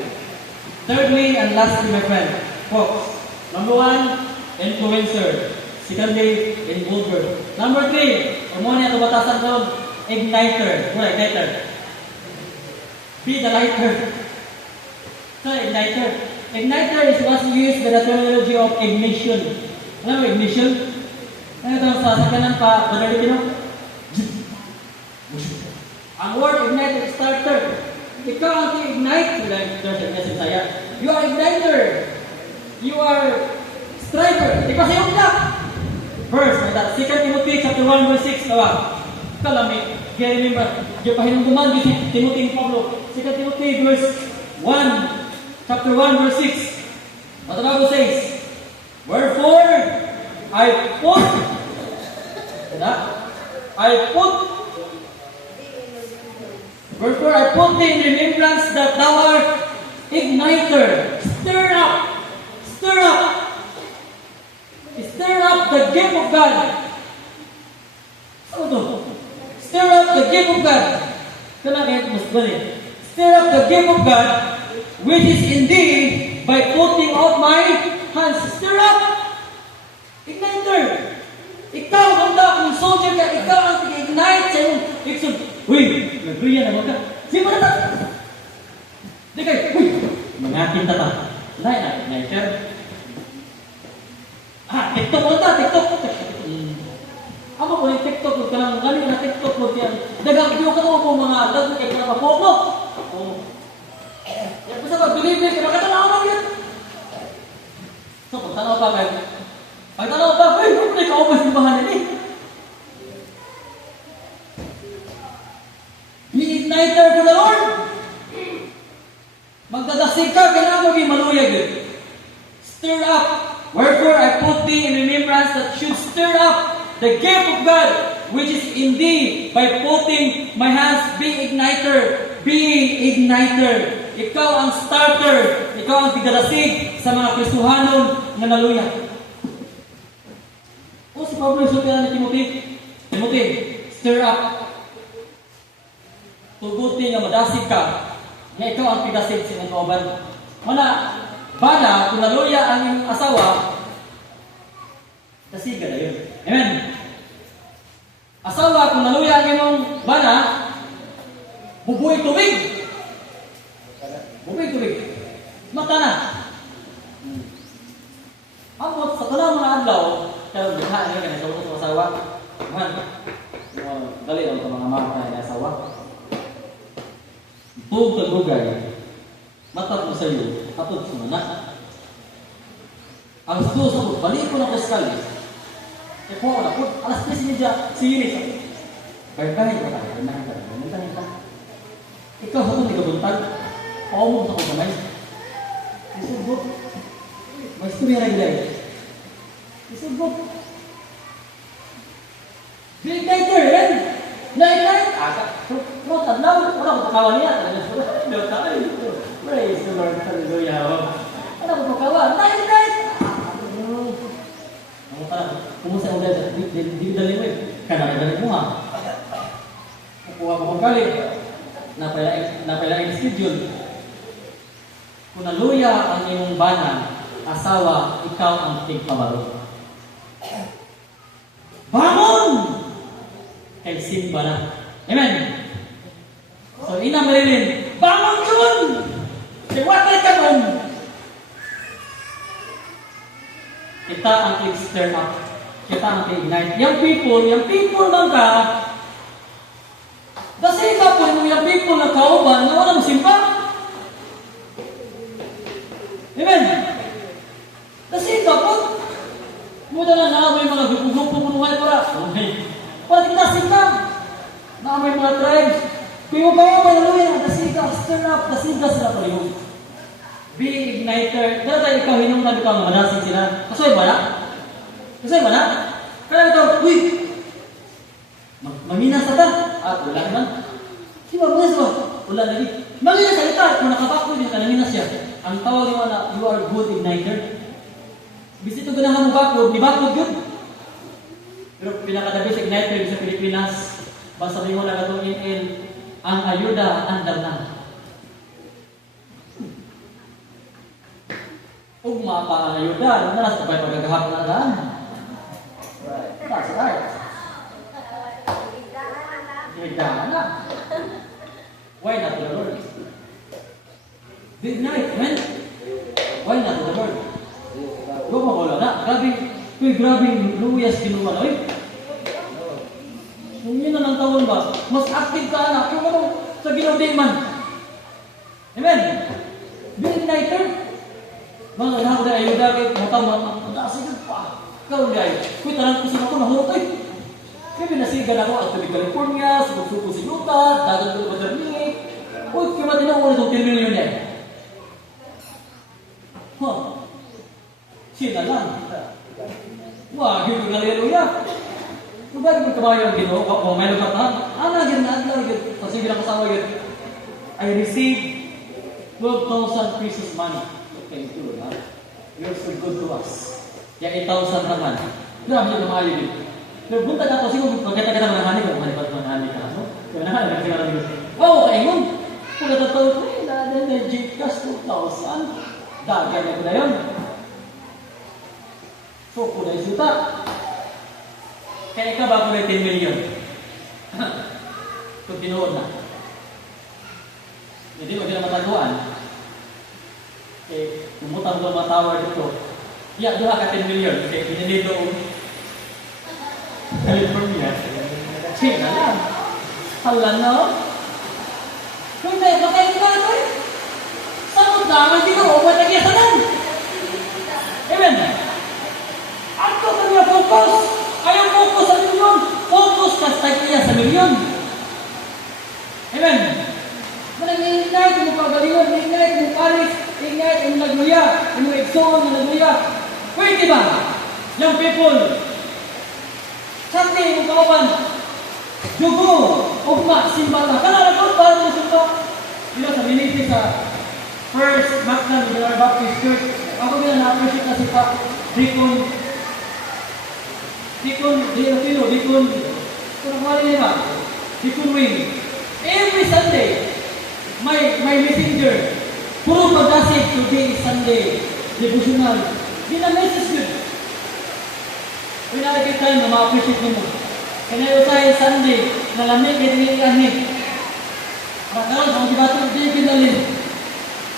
Thirdly and lastly, my friend, folks. Number 1, influencer. Secondly, involver. Number 3, umuna ito batasan ko, igniter. Wala, igniter. Be the lighter. So, igniter. Igniter is what's used by the terminology of ignition. Alam mo, ignition? Ano ito sa sakanan pa, badali kino? Ang word igniter, starter. Ikaw ang ignite. You are igniter. You are striker. Ikaw sayong na. Verse, that 2 Timothy chapter 1 verse 6. Kalami, kaya remember, yung pahinungguman di Timothy Pablo. 2 Timothy verse 1, chapter 1 verse 6. What the Bible says? Wherefore, I put thee in remembrance that thou art igniter. Stir up the gift of God. Stir up the gift of God. Stir up the gift of God which is in thee by putting out my hands. Stir up. Igniter. Ikaw, handa, kung soldier ka, ikaw ang ignite sa iyong iksun. Uy, nagriyan naman ka. Sino na ta? Di kayo, uy, mangatin ta ta. Lain na, igniter. TikTok mo ta, TikTok. Ako po yung TikTok, kung kanang galing na TikTok mo diyan. Dagang video ka mo mga dagang kay mga pono. sa pag-believe kaya makatanaw lang yan. So, pagtanaw pa kayo. Pagtanaw pa, ay, huwag na ikaw mas libahan eh. Be igniter for the Lord. Magdadasig ka, kailangan mo maluyag yun. Stir up. Wherefore I put thee in remembrance that should stir up the gift of God, which is in thee, by putting my hands. Be igniter. Be igniter. Ikaw ang starter. Ikaw ang tigdadasig sa mga Kristohanon na naluya. O si Pablo isulat ni Timothy. Timothy, stir up. Tugutin nga madasig ka. Nga ikaw ang tigdasig sa mga kauban. Mana, bana, kung naluya ang iyong asawa, dasiga na yun. Amen. Asawa, kung naluya ang iyong bana, bubuhay tubig. Bubuhay tubig. Mata na. Amot, sa tanang mga adlaw, kaya bighaan niya, kaya sa asawa, man, dali ang mga mata ng asawa. Tug na bugay, matap mo sa iyo, atod sa manak. Ang suso ko, balik ko na kuskali. E po, alas 10:30, si Yunis. Bye-bye ka tayo, nantahin ka. Ikaw sa itong ikabuntag, paumog sa kugamay. Isugot. May istorya na gilay. Isugot. Igniter, yan! Na-ignite! Pero tadlaw, wala ko pakawan niya. Praise the Lord, hallelujah. Wala ko pakawan, na-ignite! Ano ka na, kumusta ko dahil, di dali mo eh. Kaya dali mo ha. Kukuha ko kong galing. Napailaing schedule. Kung naluya ang iyong bana, asawa, ikaw ang tigpabaro. Bangon! Kay simba na. Amen? So, Ina Marilyn, bangon yun! Kay watay ka nun! Kita ang stir up. Kita ang ignite. Yung people man ka, kasi ka po yung people na kauban na walang simba. Amen? Kasi ka po, muna na naamay mga grupo punuhay para. Okay. Pag nasig ka, naamay mga tribes. Kung yung kayo may naluya, nasig ka, stir up, nasig ka sila paliho. Be igniter. Kaya tayo ikaw hinungkan ikaw na manasig sila. Kasoy ba na? Kasoy ba na? Kaya ikaw, uy! Mangina sa ta. Wala naman. Siba, mga siba. Wala lagi. Mangina sa ita. Kung nakabako din ka, nangina siya. Ang tawag naman na, you are good igniter. Bisito ganahan mo bakod, ni bakod yun. Pero pinakadabis igniter sa Pilipinas, basta rin mo na itong in ang ayuda, andal na. Ugma pa ang ayuda, ano na, sabay pagkagahap na daan. That's right. Higdaan na. Why not to the Lord? Big night, amen? Why not to the Lord? Huwag mo wala na. Grabe, luyas kinuha na. Kung yun na ng taon ba, mas active ka na. Kung ano, sa ginawin man. Amen? Be igniter. Mga naghahaw na ayuda kayo, matasigan pa. Karoon guys, kung talang kusin ako, nahulog kayo. Kaya binasigan ako at tubig California, sumusuko si Utah, dagat ko ba Darnick. Uy, kaya matinaw ko na itong 10 million yan. Sina lang. Wah, gitu ka haleluya. Kung bakit mo kabayo ang ginoo, kung may lugat na, gyan. Kasi bilang kasama gyan. I received 12,000 pesos money. Thank you, Lord. You're so good to us. Yang 8,000 naman. Grabe yung kamayo din. Pero buntag ako, siguro pagkita-kita manahani ko, malipat manahani ka. Kaya manahani, nagkita namin yun. Oo, kayo mo. Pagkatataw ko, Gcash 2,000. Dagan na ko na yun. So, kung na-isuta. Kaya ikaw ba kung na 10 million? Kung tinuod na. Hindi mo sila mataguan. Eh, umutang ko mga tower dito. Iya, doha ka 10 million. Okay, pinilito California. China lang. Hala no? Kung hindi, bakit ito ito eh? Samot na focus. Ayaw focus sa milyon. Focus ka sa tagiya sa milyon. Amen. Manang-ignite mo pagalingon, ignite mo paris, ignite mo nagluya, mo exon na nagluya. Pwede ba? Young people, Sunday mo kauban, Jugo, ugma, simbala. Kanala ko, para mo sunto. Sa miniti sa First Macnan General Baptist Church, ako nila na-appreciate na si Pa, Deacon, kung nakuha niya ba? Deacon Wing. Every Sunday, my messenger, puro pagdasig, today is Sunday, devotional. Di na message yun. Kung nakikita tayo na ma-appreciate nyo mo. Kaya tayo Sunday, nalamig, kahit Pagkakas, ang dibatong di pinalin.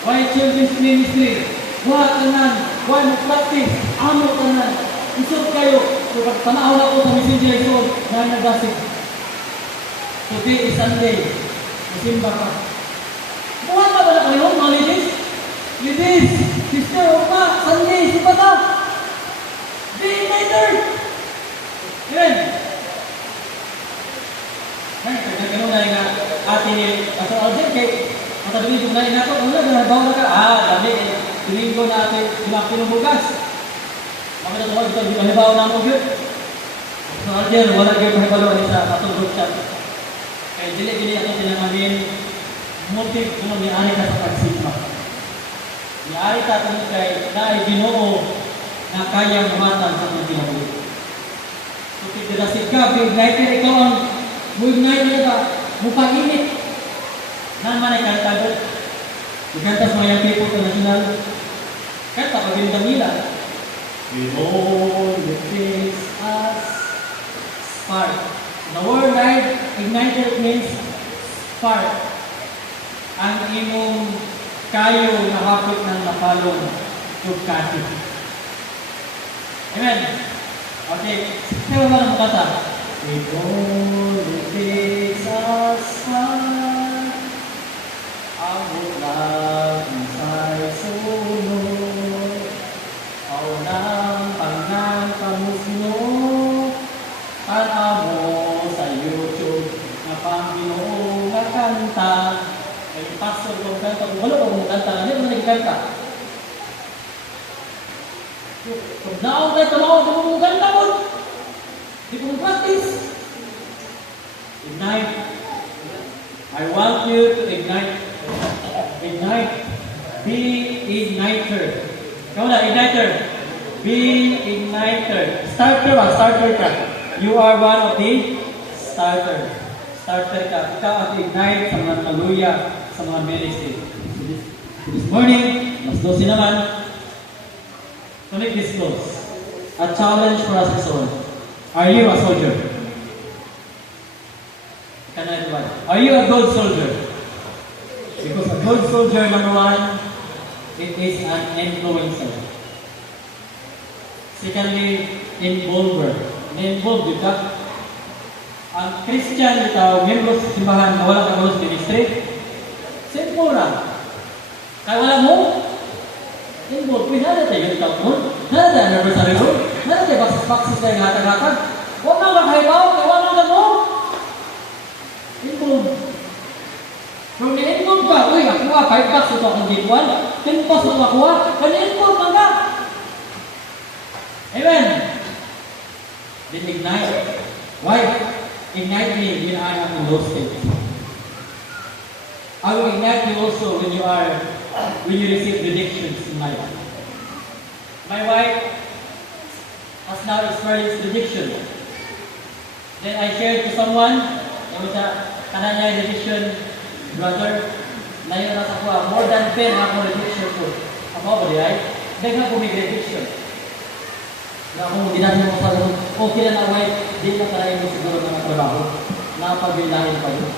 Why children's ministry? Why tanan? Why mag-practice? Ano tanan? Isod kayo. So, pag panahon ako sa messenger isod, na nagdasig. Today is Sunday. Masimba ka. Buwan ka ba na kayo, mga ladies? Ladies, sister, Oma, Sunday, simba ka. Day later. Yan. Ganun na nga ate ni Pastor Alden kay matabi kung na inato wala na bawa ka dami tuwing na ate pinapinumugas kami na tuwag ito di halimbawa na mo gyud Pastor Alden wala gyud mahibalo ni sa atong group chat kay dili ato tinangamin motive kuno ni ari ka sa pagsigma ni ari ka kuno kay naay Ginoo na kayang matang sa atong kinabuhi so pidasig ka big night ikaw ang Ignite nila ba? Mukha init. Naman ay kanta doon. Ikanta sa mga people international. Kanta pag yung damila. Behold, it is us. Spark. The word igniter means spark. Ang imong kayo nahapit ng napalong tugkati. Amen. Okay. Pero ba ang kata? Behold, it is us, ang ulang isa'y sunod, aunang pangang kamusno, mo sa YouTube, na Panginoong na kanta, ay pastor kong kanta, kung wala kong kanta, hindi mo nagkanta. Kung naong kayo tumawag, kung mong kanta mo, di ko practice. Ignite. I want you to ignite. Ignite. Be igniter. Ikaw na, igniter. Be igniter. Starter ba? Starter ka. You are one of the starter. Starter ka. Ikaw ang ignite sa mga taluya, sa mga ministry. So this morning, mas 12 naman. To make this close. A challenge for us is all. Are you a soldier? Can I advise? Are you a good soldier? Because a good soldier, number one, it is an influencer. Secondly, involver. Na-involve yun ka. Ang Christian, ito, membro sa simbahan na wala kang sa ministry, simple lang. Kaya wala mo, involve. Pwede na tayo yung taon mo. Nada tayo anniversary mo. Nada tayo baksis tayo hatag-hatag. Huwag nang makahibaw, kaya wala nang mo. Involve. Kung na-involve ka, uy, ako 5 bucks ito akong gitwan, 10 bucks ito makuha, na-involve ka nga. Amen. Then ignite. Why? Ignite me when I am in low state. I will ignite you also when you receive predictions in life. My wife has now experienced prediction. Then I shared to someone, kananya prediction, brother, na yun nasa ko, more than 10 ako prediction ko. Ako ba di ay? Dahil ko may prediction. Na akong ginagawa mo sa ganun, okay na na wife, di na talaga mo siguro ng trabaho. Napagbilahin pa yun.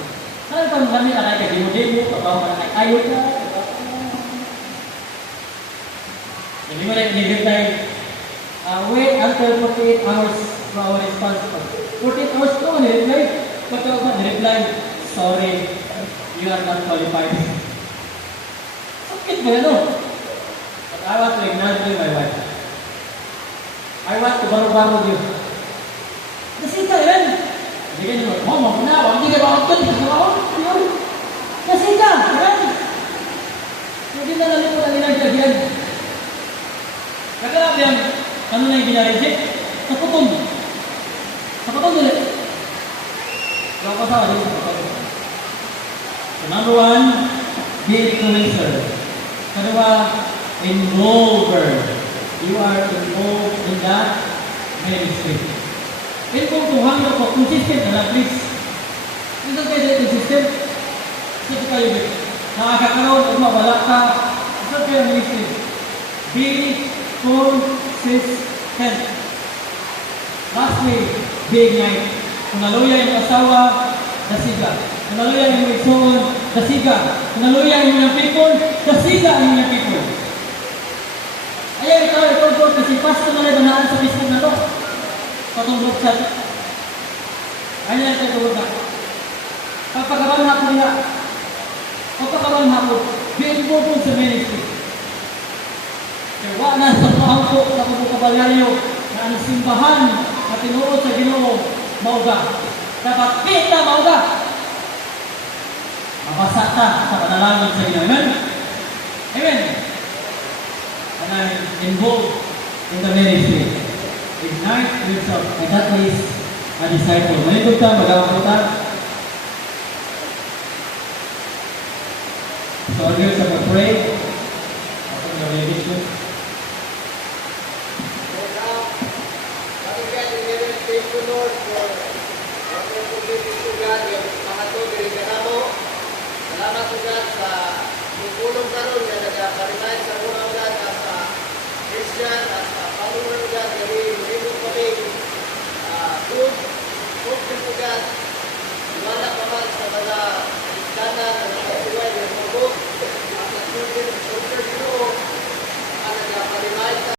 Saan pa kami na kaya pagkaw mo na ayaw ka. Hindi mo na i-reply, wait until 48 hours for our response. 48 hours ko, ni-reply. Pagkaw ba, ni-reply, sorry, you are not qualified. Sakit ba yan o? But I want to acknowledge you, my wife. I want to borrow you. Bigyan nyo, mo na, hindi ka ba ako kasi ka, kan? Hindi na lang po ang ilang jagyan. Kaya yan, ano na yung ginareject? Sa putong. Sa putong ulit. Kaya ko sa akin, sa putong. So, number one, be influencer. Kanawa, involver. You are involved in that ministry. And kung tuhang na po, consistent na lang, please. Minsan kayo dito consistent. Sige kayo dito. Nakakakaroon kung mawala ka. Isang kayo ministry. Be consistent. Lastly, be ignite. Kung naluya yung asawa, dasiga. Kung naluya yung igsoon, dasiga. Kung naluya yung mga people, dasiga ang mga people. Ayaw ito, kasi pastor na rin banaan sa Facebook na to. Patong group chat. Ayaw ito ito na. Pagpakaroon na po niya. Pagpakaroon na po. Be involved sa ministry. Kaya wala na sa pahangko sa kabalyaryo na ang simbahan na tinuod sa Ginoo mauga. Dapat kita mauga. Mabasa ka sa panalangin sa Ginoo. Amen? Amen? And I'm involved in the ministry. Ignite yourself. And that is a disciple. Malingkod ka, mag-awaputan. So, again, sa